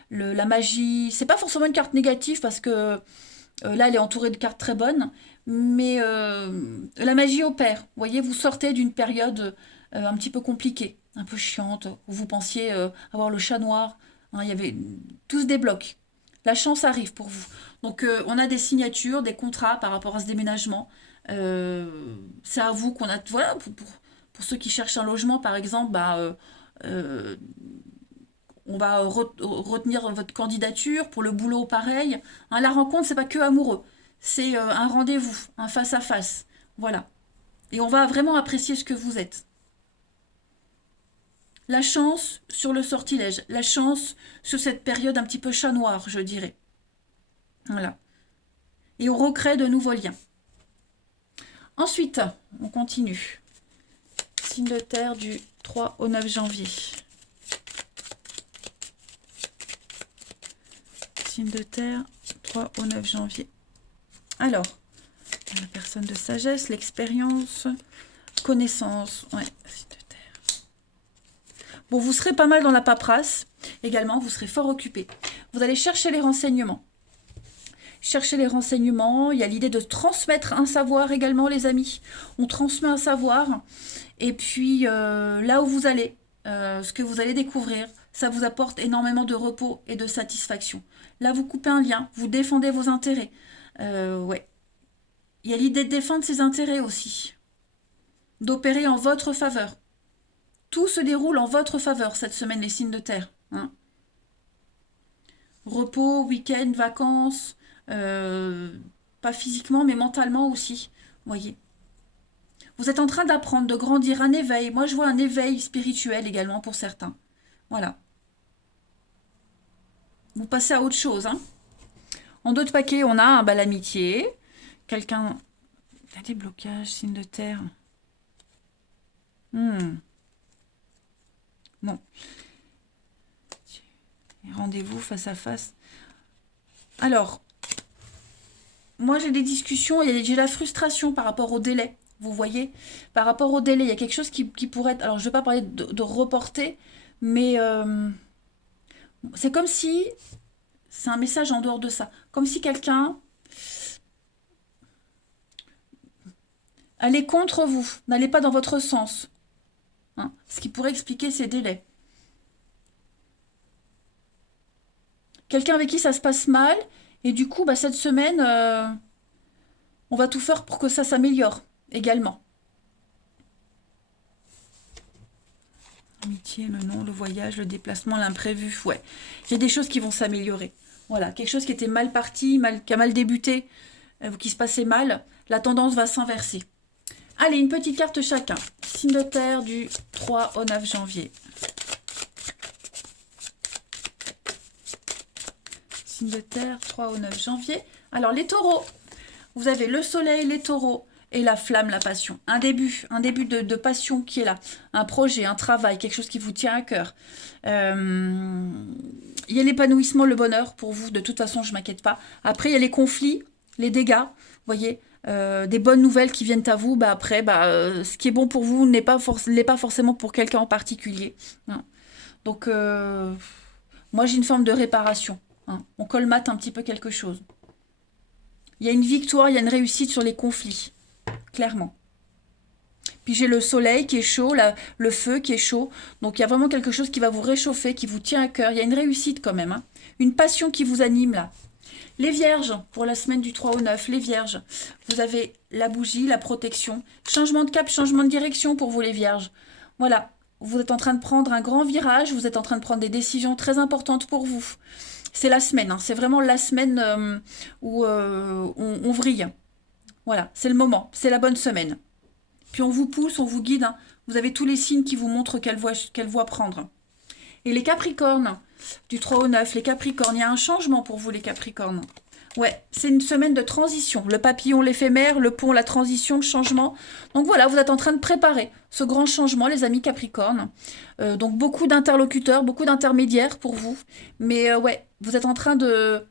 la magie. C'est pas forcément une carte négative parce que là, elle est entourée de cartes très bonnes. Mais la magie opère. Vous voyez, vous sortez d'une période un petit peu compliquée, un peu chiante, où vous pensiez avoir le chat noir. Hein, il y avait... Tout se débloque. La chance arrive pour vous. Donc, on a des signatures, des contrats par rapport à ce déménagement. C'est à vous qu'on a... Voilà, pour ceux qui cherchent un logement, par exemple, bah, euh, on va retenir votre candidature. Pour le boulot, pareil. Hein, la rencontre, c'est pas que amoureux. C'est un rendez-vous, un face-à-face. Voilà. Et on va vraiment apprécier ce que vous êtes. La chance sur le sortilège. La chance sur cette période un petit peu chat noir, je dirais. Voilà. Et on recrée de nouveaux liens. Ensuite, on continue. Signe de terre du 3 au 9 janvier. Signe de terre, 3 au 9 janvier. Alors, la personne de sagesse, l'expérience, connaissance. Ouais, signe de terre. Bon, vous serez pas mal dans la paperasse. Également, vous serez fort occupé. Vous allez chercher les renseignements. Chercher les renseignements. Il y a l'idée de transmettre un savoir également, les amis. On transmet un savoir. Et puis, là où vous allez, ce que vous allez découvrir, ça vous apporte énormément de repos et de satisfaction. Là, vous coupez un lien, vous défendez vos intérêts. Ouais. Il y a l'idée de défendre ses intérêts aussi. D'opérer en votre faveur. Tout se déroule en votre faveur cette semaine, les signes de terre. Hein. Repos, week-end, vacances. Pas physiquement, mais mentalement aussi. Voyez. Vous êtes en train d'apprendre, de grandir, un éveil. Moi, je vois un éveil spirituel également pour certains. Voilà. Vous passez à autre chose. Hein. En d'autres paquets, on a bah, l'amitié. Quelqu'un... Il y a des blocages, signes de terre. Non. Rendez-vous face à face. Alors, moi j'ai des discussions, j'ai la frustration par rapport au délai. Vous voyez, par rapport au délai, il y a quelque chose qui pourrait être... Alors, je ne vais pas parler de reporter, mais c'est comme si... C'est un message en dehors de ça. Comme si quelqu'un allait contre vous, n'allait pas dans votre sens. Hein, ce qui pourrait expliquer ces délais. Quelqu'un avec qui ça se passe mal, et du coup, bah, cette semaine, on va tout faire pour que ça s'améliore également. L'amitié, le nom, le voyage, le déplacement, l'imprévu. Ouais, il y a des choses qui vont s'améliorer. Voilà, quelque chose qui était mal parti, qui a mal débuté, qui se passait mal, la tendance va s'inverser. Allez, une petite carte chacun. Signe de terre du 3 au 9 janvier. Signe de terre, 3 au 9 janvier. Alors, les taureaux, vous avez le soleil, les taureaux et la flamme, la passion. Un début de passion qui est là. Un projet, un travail, quelque chose qui vous tient à cœur. Il y a l'épanouissement, le bonheur pour vous. De toute façon, je ne m'inquiète pas. Après, il y a les conflits, les dégâts. Vous voyez, des bonnes nouvelles qui viennent à vous. Bah, après, ce qui est bon pour vous n'est pas forcément pour quelqu'un en particulier. Hein. Donc, moi, j'ai une forme de réparation. Hein. On colmate un petit peu quelque chose. Il y a une victoire, il y a une réussite sur les conflits. Clairement. Puis j'ai le soleil qui est chaud, le feu qui est chaud. Donc il y a vraiment quelque chose qui va vous réchauffer, qui vous tient à cœur. Il y a une réussite quand même. Hein. Une passion qui vous anime là. Les vierges, pour la semaine du 3 au 9, les vierges. Vous avez la bougie, la protection. Changement de cap, changement de direction pour vous les vierges. Voilà. Vous êtes en train de prendre un grand virage. Vous êtes en train de prendre des décisions très importantes pour vous. C'est la semaine. Hein. C'est vraiment la semaine où on vrille. Voilà, c'est le moment, c'est la bonne semaine. Puis on vous pousse, on vous guide. Hein. Vous avez tous les signes qui vous montrent quelle voie prendre. Et les Capricornes, du 3 au 9, les Capricornes, il y a un changement pour vous les Capricornes. Ouais, c'est une semaine de transition. Le papillon, l'éphémère, le pont, la transition, le changement. Donc voilà, vous êtes en train de préparer ce grand changement, les amis Capricornes. Donc beaucoup d'interlocuteurs, beaucoup d'intermédiaires pour vous. Mais ouais, vous êtes en train de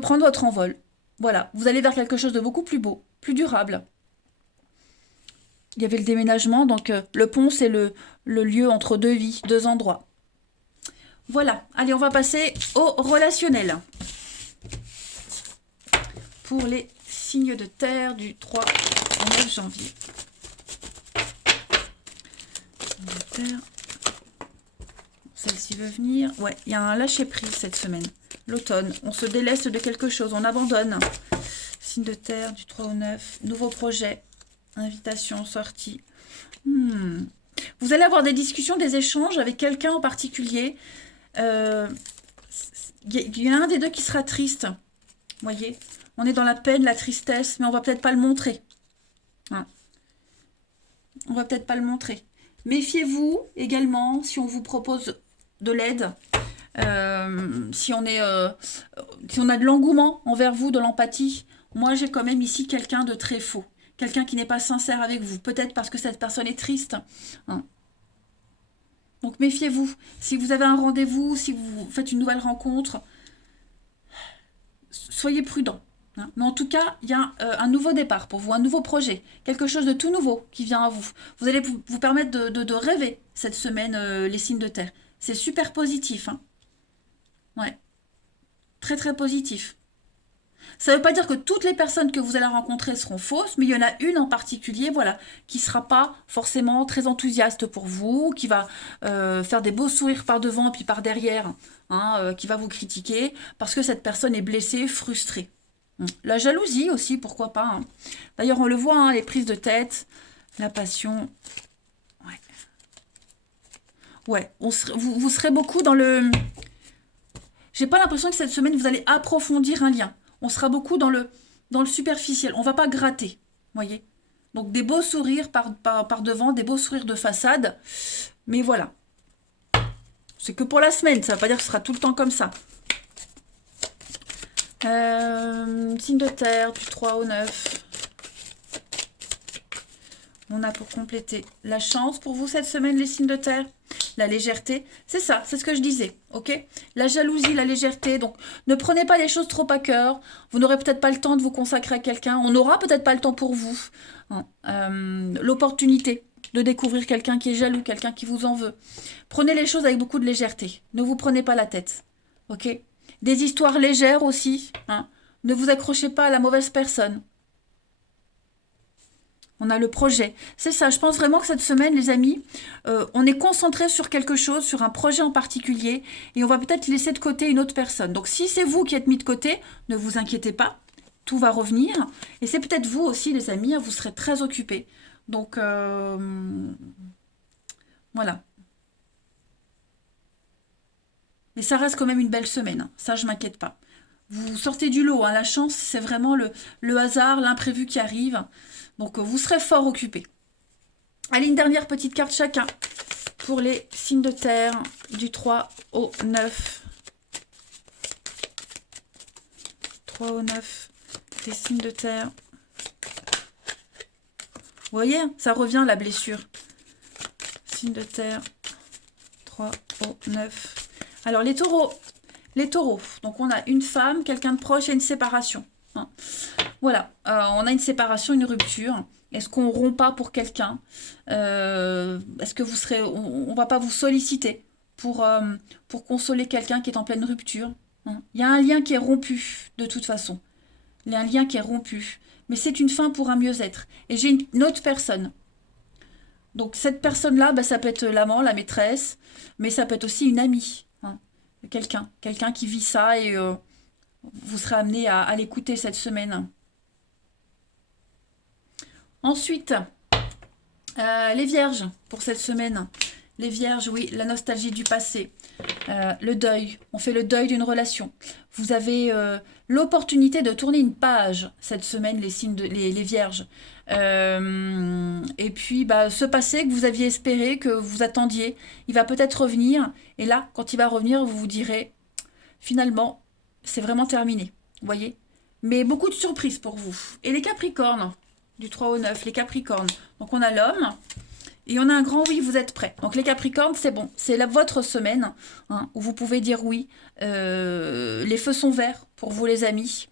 prendre votre envol. Voilà, vous allez vers quelque chose de beaucoup plus beau, plus durable. Il y avait le déménagement, donc le pont, c'est le lieu entre deux vies, deux endroits. Voilà, allez, on va passer au relationnel. Pour les signes de terre du 3 au 9 janvier. Signes de terre. Celle-ci veut venir. Ouais, il y a un lâcher-prise cette semaine. L'automne, on se délaisse de quelque chose, on abandonne. Signe de terre du 3 au 9, nouveau projet, invitation, sortie. Vous allez avoir des discussions, des échanges avec quelqu'un en particulier. Il y en a un des deux qui sera triste. Vous voyez, on est dans la peine, la tristesse, mais on va peut-être pas le montrer. Hein. On va peut-être pas le montrer. Méfiez-vous également si on vous propose de l'aide. Si on a de l'engouement envers vous, de l'empathie, moi j'ai quand même ici quelqu'un de très faux, quelqu'un qui n'est pas sincère avec vous, peut-être parce que cette personne est triste. Hein. Donc méfiez-vous, si vous avez un rendez-vous, si vous faites une nouvelle rencontre, soyez prudent. Hein. Mais en tout cas, il y a un nouveau départ pour vous, un nouveau projet, quelque chose de tout nouveau qui vient à vous. Vous allez vous permettre de rêver cette semaine, les signes de terre. C'est super positif. Hein. Ouais, très très positif. Ça ne veut pas dire que toutes les personnes que vous allez rencontrer seront fausses, mais il y en a une en particulier, voilà, qui ne sera pas forcément très enthousiaste pour vous, qui va faire des beaux sourires par devant puis par derrière, hein, qui va vous critiquer, parce que cette personne est blessée, frustrée. La jalousie aussi, pourquoi pas. Hein. D'ailleurs, on le voit, hein, les prises de tête, la passion. Ouais. Ouais, vous serez beaucoup dans le... J'ai pas l'impression que cette semaine, vous allez approfondir un lien. On sera beaucoup dans le superficiel. On va pas gratter, voyez. Donc des beaux sourires par devant, des beaux sourires de façade. Mais voilà. C'est que pour la semaine, ça ne veut pas dire que ce sera tout le temps comme ça. Signe de terre, du 3 au 9. On a pour compléter la chance pour vous cette semaine, les signes de terre. la légèreté. C'est ça, c'est ce que je disais, ok? La jalousie, la légèreté. Donc, ne prenez pas les choses trop à cœur. Vous n'aurez peut-être pas le temps de vous consacrer à quelqu'un. On n'aura peut-être pas le temps pour vous. Hein. L'opportunité de découvrir quelqu'un qui est jaloux, quelqu'un qui vous en veut. Prenez les choses avec beaucoup de légèreté. Ne vous prenez pas la tête, ok? Des histoires légères aussi. Hein. Ne vous accrochez pas à la mauvaise personne. On a le projet. C'est ça, je pense vraiment que cette semaine, les amis, on est concentré sur quelque chose, sur un projet en particulier, et on va peut-être laisser de côté une autre personne. Donc si c'est vous qui êtes mis de côté, ne vous inquiétez pas, tout va revenir. Et c'est peut-être vous aussi, les amis, hein, vous serez très occupés. Donc, voilà. Mais ça reste quand même une belle semaine, hein. Ça, je m'inquiète pas. Vous sortez du lot, hein. La chance, c'est vraiment le hasard, l'imprévu qui arrive. Donc, vous serez fort occupés. Allez, une dernière petite carte chacun pour les signes de terre du 3 au 9. 3 au 9, les signes de terre. Vous voyez, ça revient la blessure. Signes de terre, 3 au 9. Alors, les taureaux. Les taureaux. Donc, on a une femme, quelqu'un de proche et une séparation. Hein. Voilà, on a une séparation, une rupture. Est-ce qu'on rompt pas pour quelqu'un? Est-ce que vous serez... On va pas vous solliciter pour consoler quelqu'un qui est en pleine rupture, hein. Il y a un lien qui est rompu, de toute façon. Il y a un lien qui est rompu. Mais c'est une fin pour un mieux-être. Et j'ai une autre personne. Donc cette personne-là, bah, ça peut être l'amant, la maîtresse, mais ça peut être aussi une amie. Hein. Quelqu'un qui vit ça et vous serez amené à l'écouter cette semaine. Ensuite, les vierges pour cette semaine. Les vierges, oui, la nostalgie du passé, le deuil. On fait le deuil d'une relation. Vous avez l'opportunité de tourner une page cette semaine, les vierges. Et puis, bah, ce passé que vous aviez espéré, que vous attendiez, il va peut-être revenir. Et là, quand il va revenir, vous vous direz, finalement, c'est vraiment terminé. Vous voyez? Mais beaucoup de surprises pour vous. Et les capricornes, du 3 au 9, les capricornes. Donc, on a l'homme. Et on a un grand oui, vous êtes prêts. Donc les Capricornes, c'est bon. C'est votre semaine hein, où vous pouvez dire oui. Les feux sont verts pour vous les amis.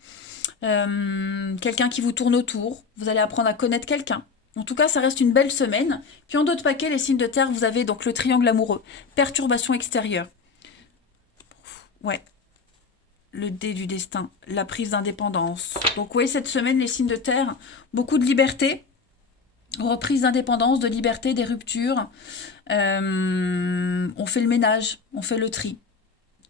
Quelqu'un qui vous tourne autour. Vous allez apprendre à connaître quelqu'un. En tout cas, ça reste une belle semaine. Puis en d'autres paquets, les signes de terre, vous avez donc le triangle amoureux. Perturbation extérieure. Ouais. Le dé du destin. La prise d'indépendance. Donc oui, cette semaine, les signes de terre, beaucoup de liberté. Reprise d'indépendance, de liberté, des ruptures. On fait le ménage, on fait le tri.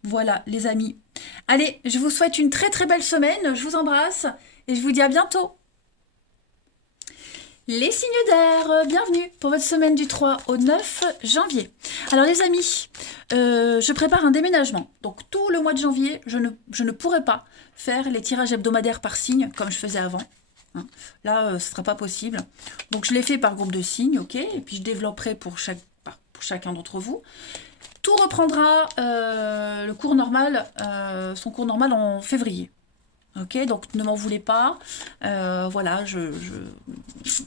Voilà, les amis. Allez, je vous souhaite une très très belle semaine. Je vous embrasse et je vous dis à bientôt. Les signes d'air, bienvenue pour votre semaine du 3 au 9 janvier. Alors les amis, je prépare un déménagement. Donc tout le mois de janvier, je ne pourrai pas faire les tirages hebdomadaires par signe comme je faisais avant. Hein. Là, ce ne sera pas possible. Donc, je l'ai fait par groupe de signes, ok? Et puis, je développerai pour chacun d'entre vous. Tout reprendra le cours normal, son cours normal en février. Ok? Donc, ne m'en voulez pas. Voilà,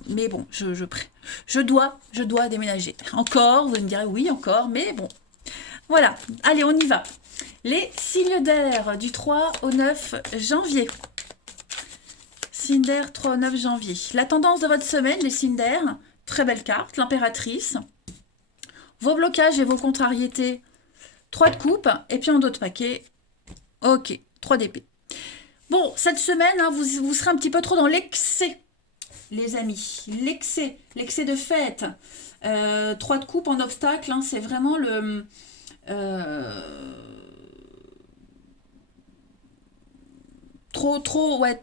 mais bon, je dois déménager. Encore, vous me direz oui, encore, mais bon. Voilà, allez, on y va. Les signes d'air du 3 au 9 janvier. Signes d'air, 3 au 9 janvier. La tendance de votre semaine, les signes d'air, très belle carte, l'impératrice. Vos blocages et vos contrariétés, 3 de coupe. Et puis en d'autres paquets, ok, 3 d'épée. Bon, cette semaine, hein, vous serez un petit peu trop dans l'excès, les amis. L'excès de fête. 3 de coupe en obstacle, hein, c'est vraiment le... trop, ouais.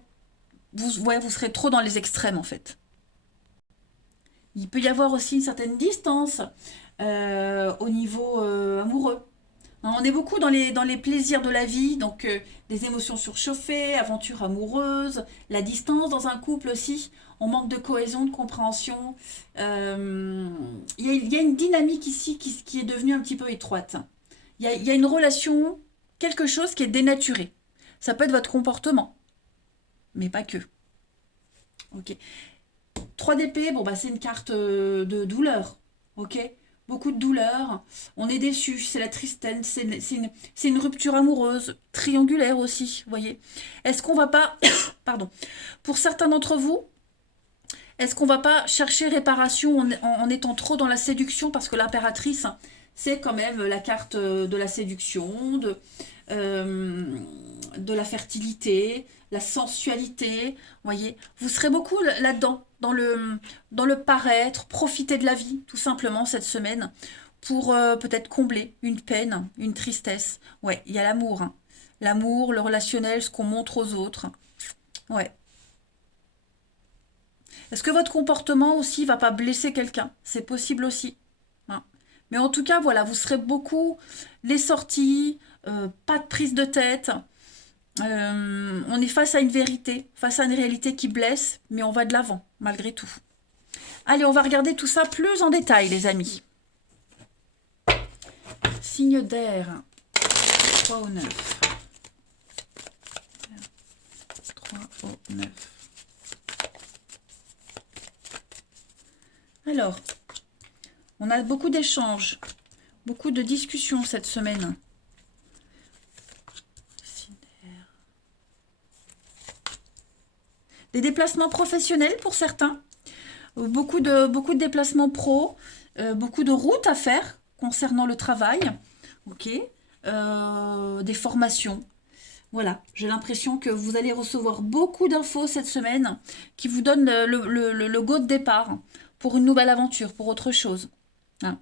Vous serez trop dans les extrêmes en fait. Il peut y avoir aussi une certaine distance au niveau amoureux. Hein, on est beaucoup dans les plaisirs de la vie, donc des émotions surchauffées, aventures amoureuses, la distance dans un couple aussi. On manque de cohésion, de compréhension. Il y a une dynamique ici qui est devenue un petit peu étroite. Il y a une relation, quelque chose qui est dénaturé. Ça peut être votre comportement, mais pas que. Ok. 3 d'épée, bon bah c'est une carte de douleur. Ok. beaucoup de douleur, on est déçu, c'est la tristesse, c'est une rupture amoureuse, triangulaire aussi, vous voyez. Est-ce qu'on va pas, pardon, pour certains d'entre vous, est-ce qu'on va pas chercher réparation en étant trop dans la séduction, parce que l'impératrice, c'est quand même la carte de la séduction, de la fertilité, la sensualité, voyez. Vous serez beaucoup là-dedans, dans le paraître, profiter de la vie, tout simplement, cette semaine, pour peut-être combler une peine, une tristesse. Ouais, il y a l'amour, hein. L'amour, le relationnel, ce qu'on montre aux autres. Ouais. Est-ce que votre comportement aussi va pas blesser quelqu'un? C'est possible aussi, hein. Mais en tout cas, voilà, vous serez beaucoup les sorties, pas de prise de tête. On est face à une vérité, face à une réalité qui blesse, mais on va de l'avant, malgré tout. Allez, on va regarder tout ça plus en détail, les amis. Signe d'air, 3 au 9. 3 au 9. Alors, on a beaucoup d'échanges, beaucoup de discussions cette semaine. Des déplacements professionnels pour certains, beaucoup de déplacements pro, beaucoup de routes à faire concernant le travail, ok, des formations. Voilà, j'ai l'impression que vous allez recevoir beaucoup d'infos cette semaine qui vous donnent le go de départ pour une nouvelle aventure, pour autre chose, hein.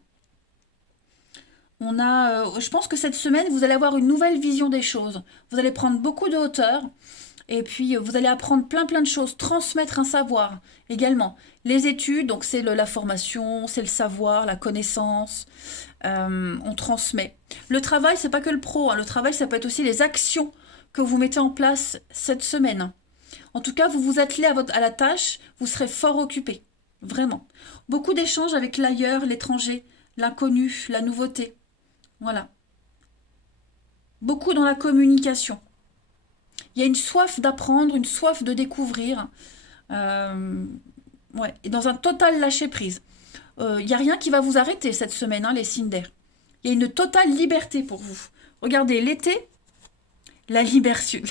Je pense que cette semaine, vous allez avoir une nouvelle vision des choses. Vous allez prendre beaucoup de hauteur. Et puis, vous allez apprendre plein de choses, transmettre un savoir également. Les études, donc c'est la formation, c'est le savoir, la connaissance, on transmet. Le travail, c'est pas que le pro, hein. Le travail, ça peut être aussi les actions que vous mettez en place cette semaine. En tout cas, vous vous attelez à la tâche, vous serez fort occupé, vraiment. Beaucoup d'échanges avec l'ailleurs, l'étranger, l'inconnu, la nouveauté. Voilà. Beaucoup dans la communication. Il y a une soif d'apprendre, une soif de découvrir. Ouais. Et dans un total lâcher-prise. Il n'y a rien qui va vous arrêter cette semaine, hein, les signes d'air. Il y a une totale liberté pour vous. Regardez, l'été, la libertion.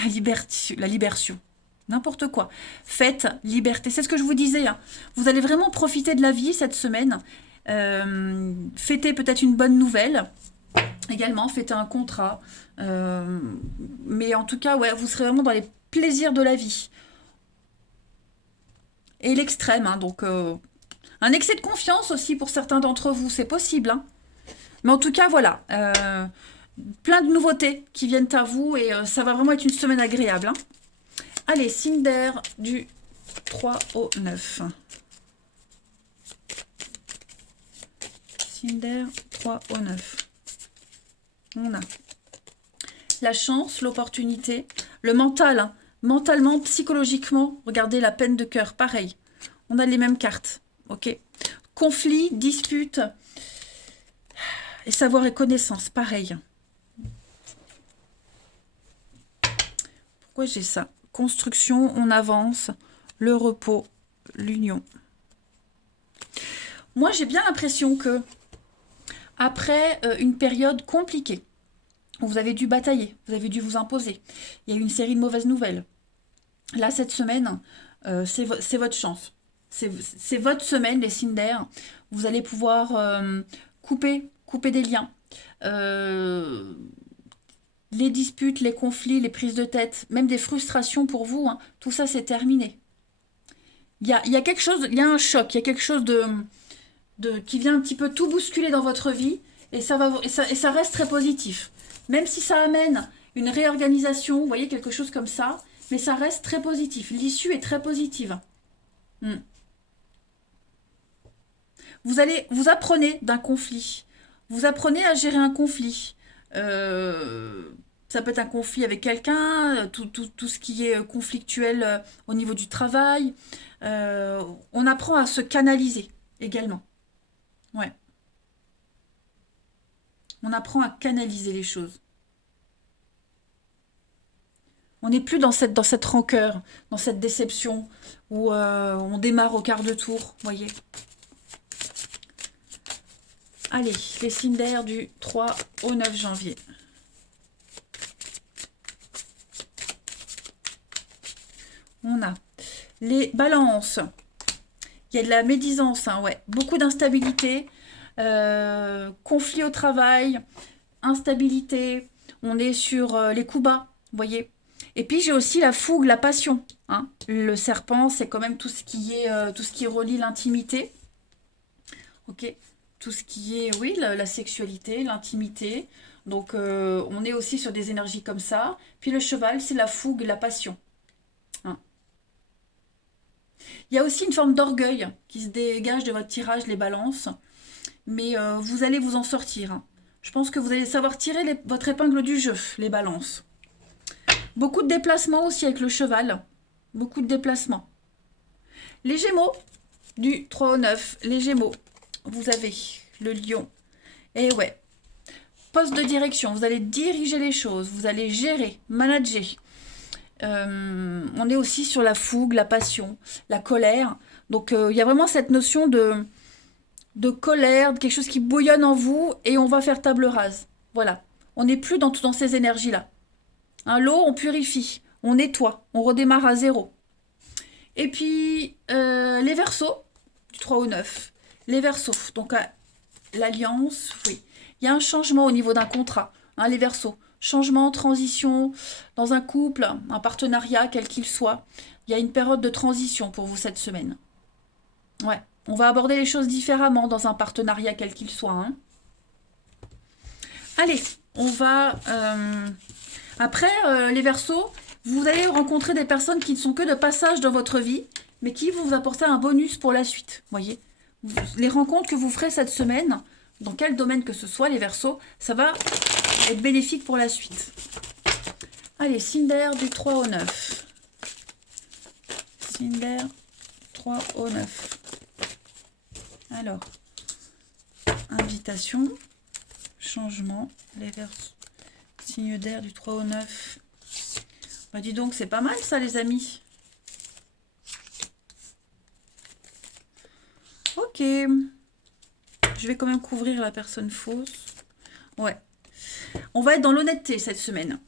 N'importe quoi. Fête, liberté. C'est ce que je vous disais, hein. Vous allez vraiment profiter de la vie cette semaine. Fêter peut-être une bonne nouvelle. Également, fêter un contrat. Mais en tout cas, ouais, vous serez vraiment dans les plaisirs de la vie. Et l'extrême, hein, donc un excès de confiance aussi pour certains d'entre vous, c'est possible, hein. Mais en tout cas, voilà, plein de nouveautés qui viennent à vous et ça va vraiment être une semaine agréable, hein. Allez, signe d'air du 3 au 9. Signe d'air 3 au 9. On a la chance, l'opportunité, le mental, hein. Mentalement, psychologiquement, regardez la peine de cœur, pareil. On a les mêmes cartes, ok. Conflit, dispute, et savoir et connaissance, pareil. Pourquoi j'ai ça? Construction, on avance, le repos, l'union. Moi, j'ai bien l'impression que, après une période compliquée, où vous avez dû batailler, vous avez dû vous imposer, il y a eu une série de mauvaises nouvelles. Là, cette semaine, c'est votre chance. C'est votre semaine, les signes d'air. Vous allez pouvoir couper des liens. Les disputes, les conflits, les prises de tête, même des frustrations pour vous, hein, tout ça, c'est terminé. Il y a quelque chose, il y a un choc, il y a quelque chose qui vient un petit peu tout bousculer dans votre vie, et ça reste très positif. Même si ça amène une réorganisation, vous voyez, quelque chose comme ça, mais ça reste très positif. L'issue est très positive. Vous apprenez d'un conflit. Vous apprenez à gérer un conflit. Ça peut être un conflit avec quelqu'un, tout ce qui est conflictuel au niveau du travail. On apprend à se canaliser également. Ouais. On apprend à canaliser les choses. On n'est plus dans cette rancœur, dans cette déception où on démarre au quart de tour, voyez. Allez, les signes d'air du 3 au 9 janvier. On a les balances. Il y a de la médisance, hein, ouais. Beaucoup d'instabilité, conflit au travail, instabilité. On est sur les coups bas, vous voyez. Et puis j'ai aussi la fougue, la passion. Hein. Le serpent, c'est quand même tout ce qui relie l'intimité. Ok. Tout ce qui est, oui, la sexualité, l'intimité. Donc on est aussi sur des énergies comme ça. Puis le cheval, c'est la fougue, la passion. Hein. Il y a aussi une forme d'orgueil qui se dégage de votre tirage, les balances. Mais vous allez vous en sortir. Hein. Je pense que vous allez savoir tirer votre épingle du jeu, les balances. Beaucoup de déplacements aussi avec le cheval. Beaucoup de déplacements. Les Gémeaux, du 3 au 9. Les Gémeaux, vous avez le lion. Et ouais, poste de direction. Vous allez diriger les choses. Vous allez gérer, manager. On est aussi sur la fougue, la passion, la colère. Donc il y a vraiment cette notion de colère, de quelque chose qui bouillonne en vous et on va faire table rase. Voilà. On n'est plus dans ces énergies-là. L'eau, on purifie, on nettoie, on redémarre à zéro. Et puis, les Verseaux, du 3 au 9. Les Verseaux, donc l'alliance, oui. Il y a un changement au niveau d'un contrat, hein, les Verseaux. Changement, transition, dans un couple, un partenariat, quel qu'il soit. Il y a une période de transition pour vous cette semaine. Ouais, on va aborder les choses différemment dans un partenariat, quel qu'il soit. Hein. Allez, on va... Après, les Verseaux, vous allez rencontrer des personnes qui ne sont que de passage dans votre vie, mais qui vont vous apporter un bonus pour la suite. Voyez, les rencontres que vous ferez cette semaine, dans quel domaine que ce soit, les Verseaux, ça va être bénéfique pour la suite. Allez, signe d'air du 3 au 9. Signe d'air 3 au 9. Alors, invitation, changement, les Verseaux. Signe d'air du 3 au 9. Bah dis donc, c'est pas mal ça les amis. Ok. Je vais quand même couvrir la personne fausse. Ouais. On va être dans l'honnêteté cette semaine.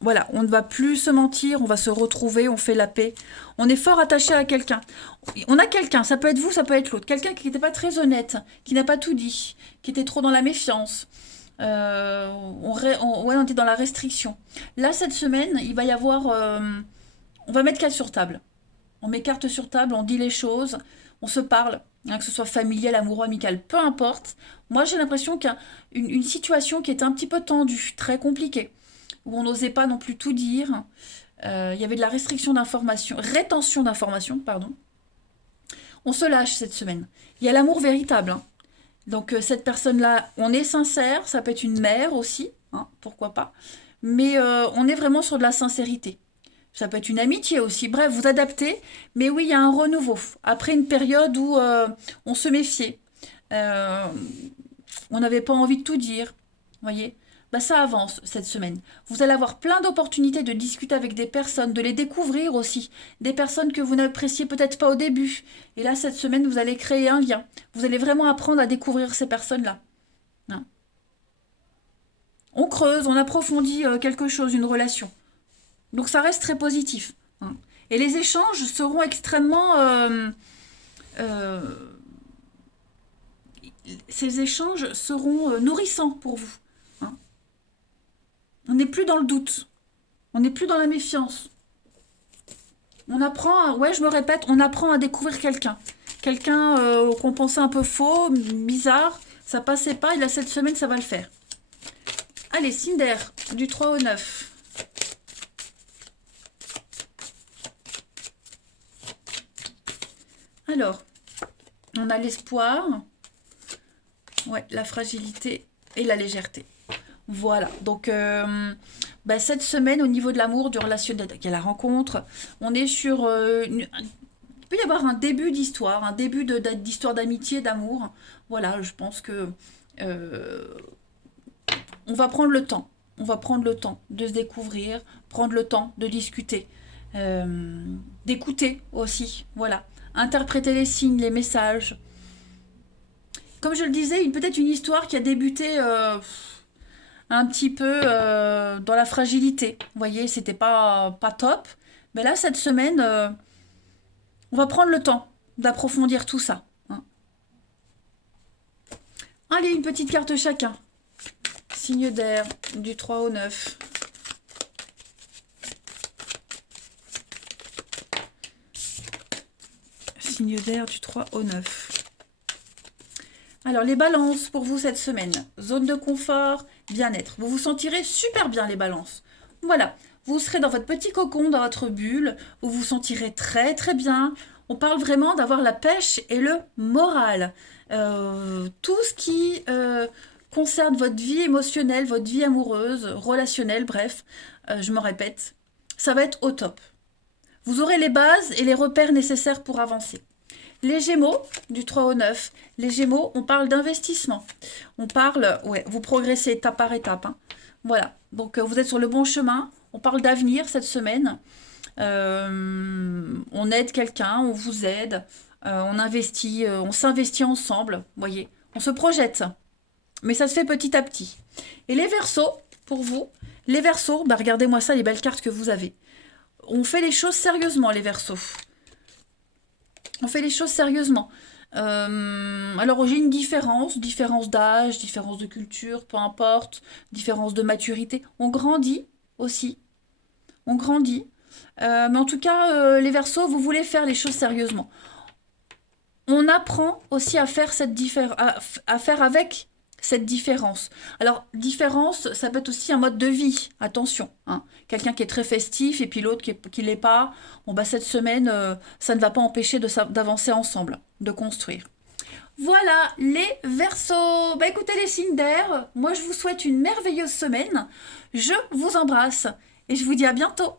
Voilà, on ne va plus se mentir, on va se retrouver, on fait la paix. On est fort attaché à quelqu'un. On a quelqu'un, ça peut être vous, ça peut être l'autre. Quelqu'un qui n'était pas très honnête, qui n'a pas tout dit, qui était trop dans la méfiance. On était dans la restriction. Là, cette semaine, il va y avoir... on va mettre carte sur table. On met carte sur table, on dit les choses, on se parle, hein, que ce soit familial, amoureux, amical, peu importe. Moi, j'ai l'impression qu'il y a une situation qui était un petit peu tendue, très compliquée, où on n'osait pas non plus tout dire. Il y avait de la restriction d'information, rétention d'information, pardon. On se lâche cette semaine. Il y a l'amour véritable, hein. Donc cette personne-là, on est sincère, ça peut être une mère aussi, hein, pourquoi pas. Mais on est vraiment sur de la sincérité. Ça peut être une amitié aussi. Bref, vous adaptez. Mais oui, il y a un renouveau. Après une période où on se méfiait. On n'avait pas envie de tout dire. Vous voyez, bah, ça avance cette semaine. Vous allez avoir plein d'opportunités de discuter avec des personnes, de les découvrir aussi. Des personnes que vous n'appréciez peut-être pas au début. Et là, cette semaine, vous allez créer un lien. Vous allez vraiment apprendre à découvrir ces personnes-là. Hein. On creuse, on approfondit quelque chose, une relation. Donc ça reste très positif. Hein. Et les échanges seront extrêmement... ces échanges seront nourrissants pour vous. Hein. On n'est plus dans le doute. On n'est plus dans la méfiance. On apprend, ouais, je me répète, on apprend à découvrir quelqu'un. Quelqu'un qu'on pensait un peu faux, bizarre, ça passait pas, et là, cette semaine, ça va le faire. Allez, signe d'air, du 3 au 9. Alors, on a l'espoir, ouais, la fragilité et la légèreté. Voilà, donc bah, cette semaine, au niveau de l'amour, du relationnel, il y a la rencontre, on est sur... il peut y avoir un début d'histoire, un début d'histoire d'amitié, d'amour. Voilà, je pense que on va prendre le temps. On va prendre le temps de se découvrir, prendre le temps de discuter, d'écouter aussi. Voilà, interpréter les signes, les messages. comme je le disais, peut-être une histoire qui a débuté un petit peu dans la fragilité. Vous voyez, c'était pas top. Mais là, cette semaine, on va prendre le temps d'approfondir tout ça, hein. Allez, une petite carte chacun. Signe d'air, du 3 au 9. Signe d'air, du 3 au 9. Alors, les balances pour vous cette semaine. Zone de confort, bien-être. Vous vous sentirez super bien, les balances. Voilà, vous serez dans votre petit cocon, dans votre bulle. Vous vous sentirez très très bien. On parle vraiment d'avoir la pêche et le moral. Tout ce qui concerne votre vie émotionnelle, votre vie amoureuse, relationnelle, bref, je me répète, ça va être au top. Vous aurez les bases et les repères nécessaires pour avancer. Les Gémeaux, du 3 au 9, les Gémeaux, on parle d'investissement. On parle, ouais, vous progressez étape par étape, hein. Voilà, donc vous êtes sur le bon chemin. On parle d'avenir cette semaine. On aide quelqu'un, on vous aide, on investit, on s'investit ensemble, vous voyez. On se projette, mais ça se fait petit à petit. Et les Verseaux, pour vous, les Verseaux, bah regardez-moi ça, les belles cartes que vous avez. On fait les choses sérieusement, les Verseaux. On fait les choses sérieusement. Alors j'ai une différence d'âge, différence de culture, peu importe, différence de maturité. On grandit aussi, on grandit. Mais en tout cas, les Verseaux, vous voulez faire les choses sérieusement. On apprend aussi à faire à faire avec cette différence. Alors, différence, ça peut être aussi un mode de vie. Attention, hein. Quelqu'un qui est très festif et puis l'autre qui l'est pas. Bon, bah, cette semaine, ça ne va pas empêcher d'avancer ensemble, de construire. Voilà les Verseaux. Bah écoutez les signes d'air, moi je vous souhaite une merveilleuse semaine. Je vous embrasse et je vous dis à bientôt.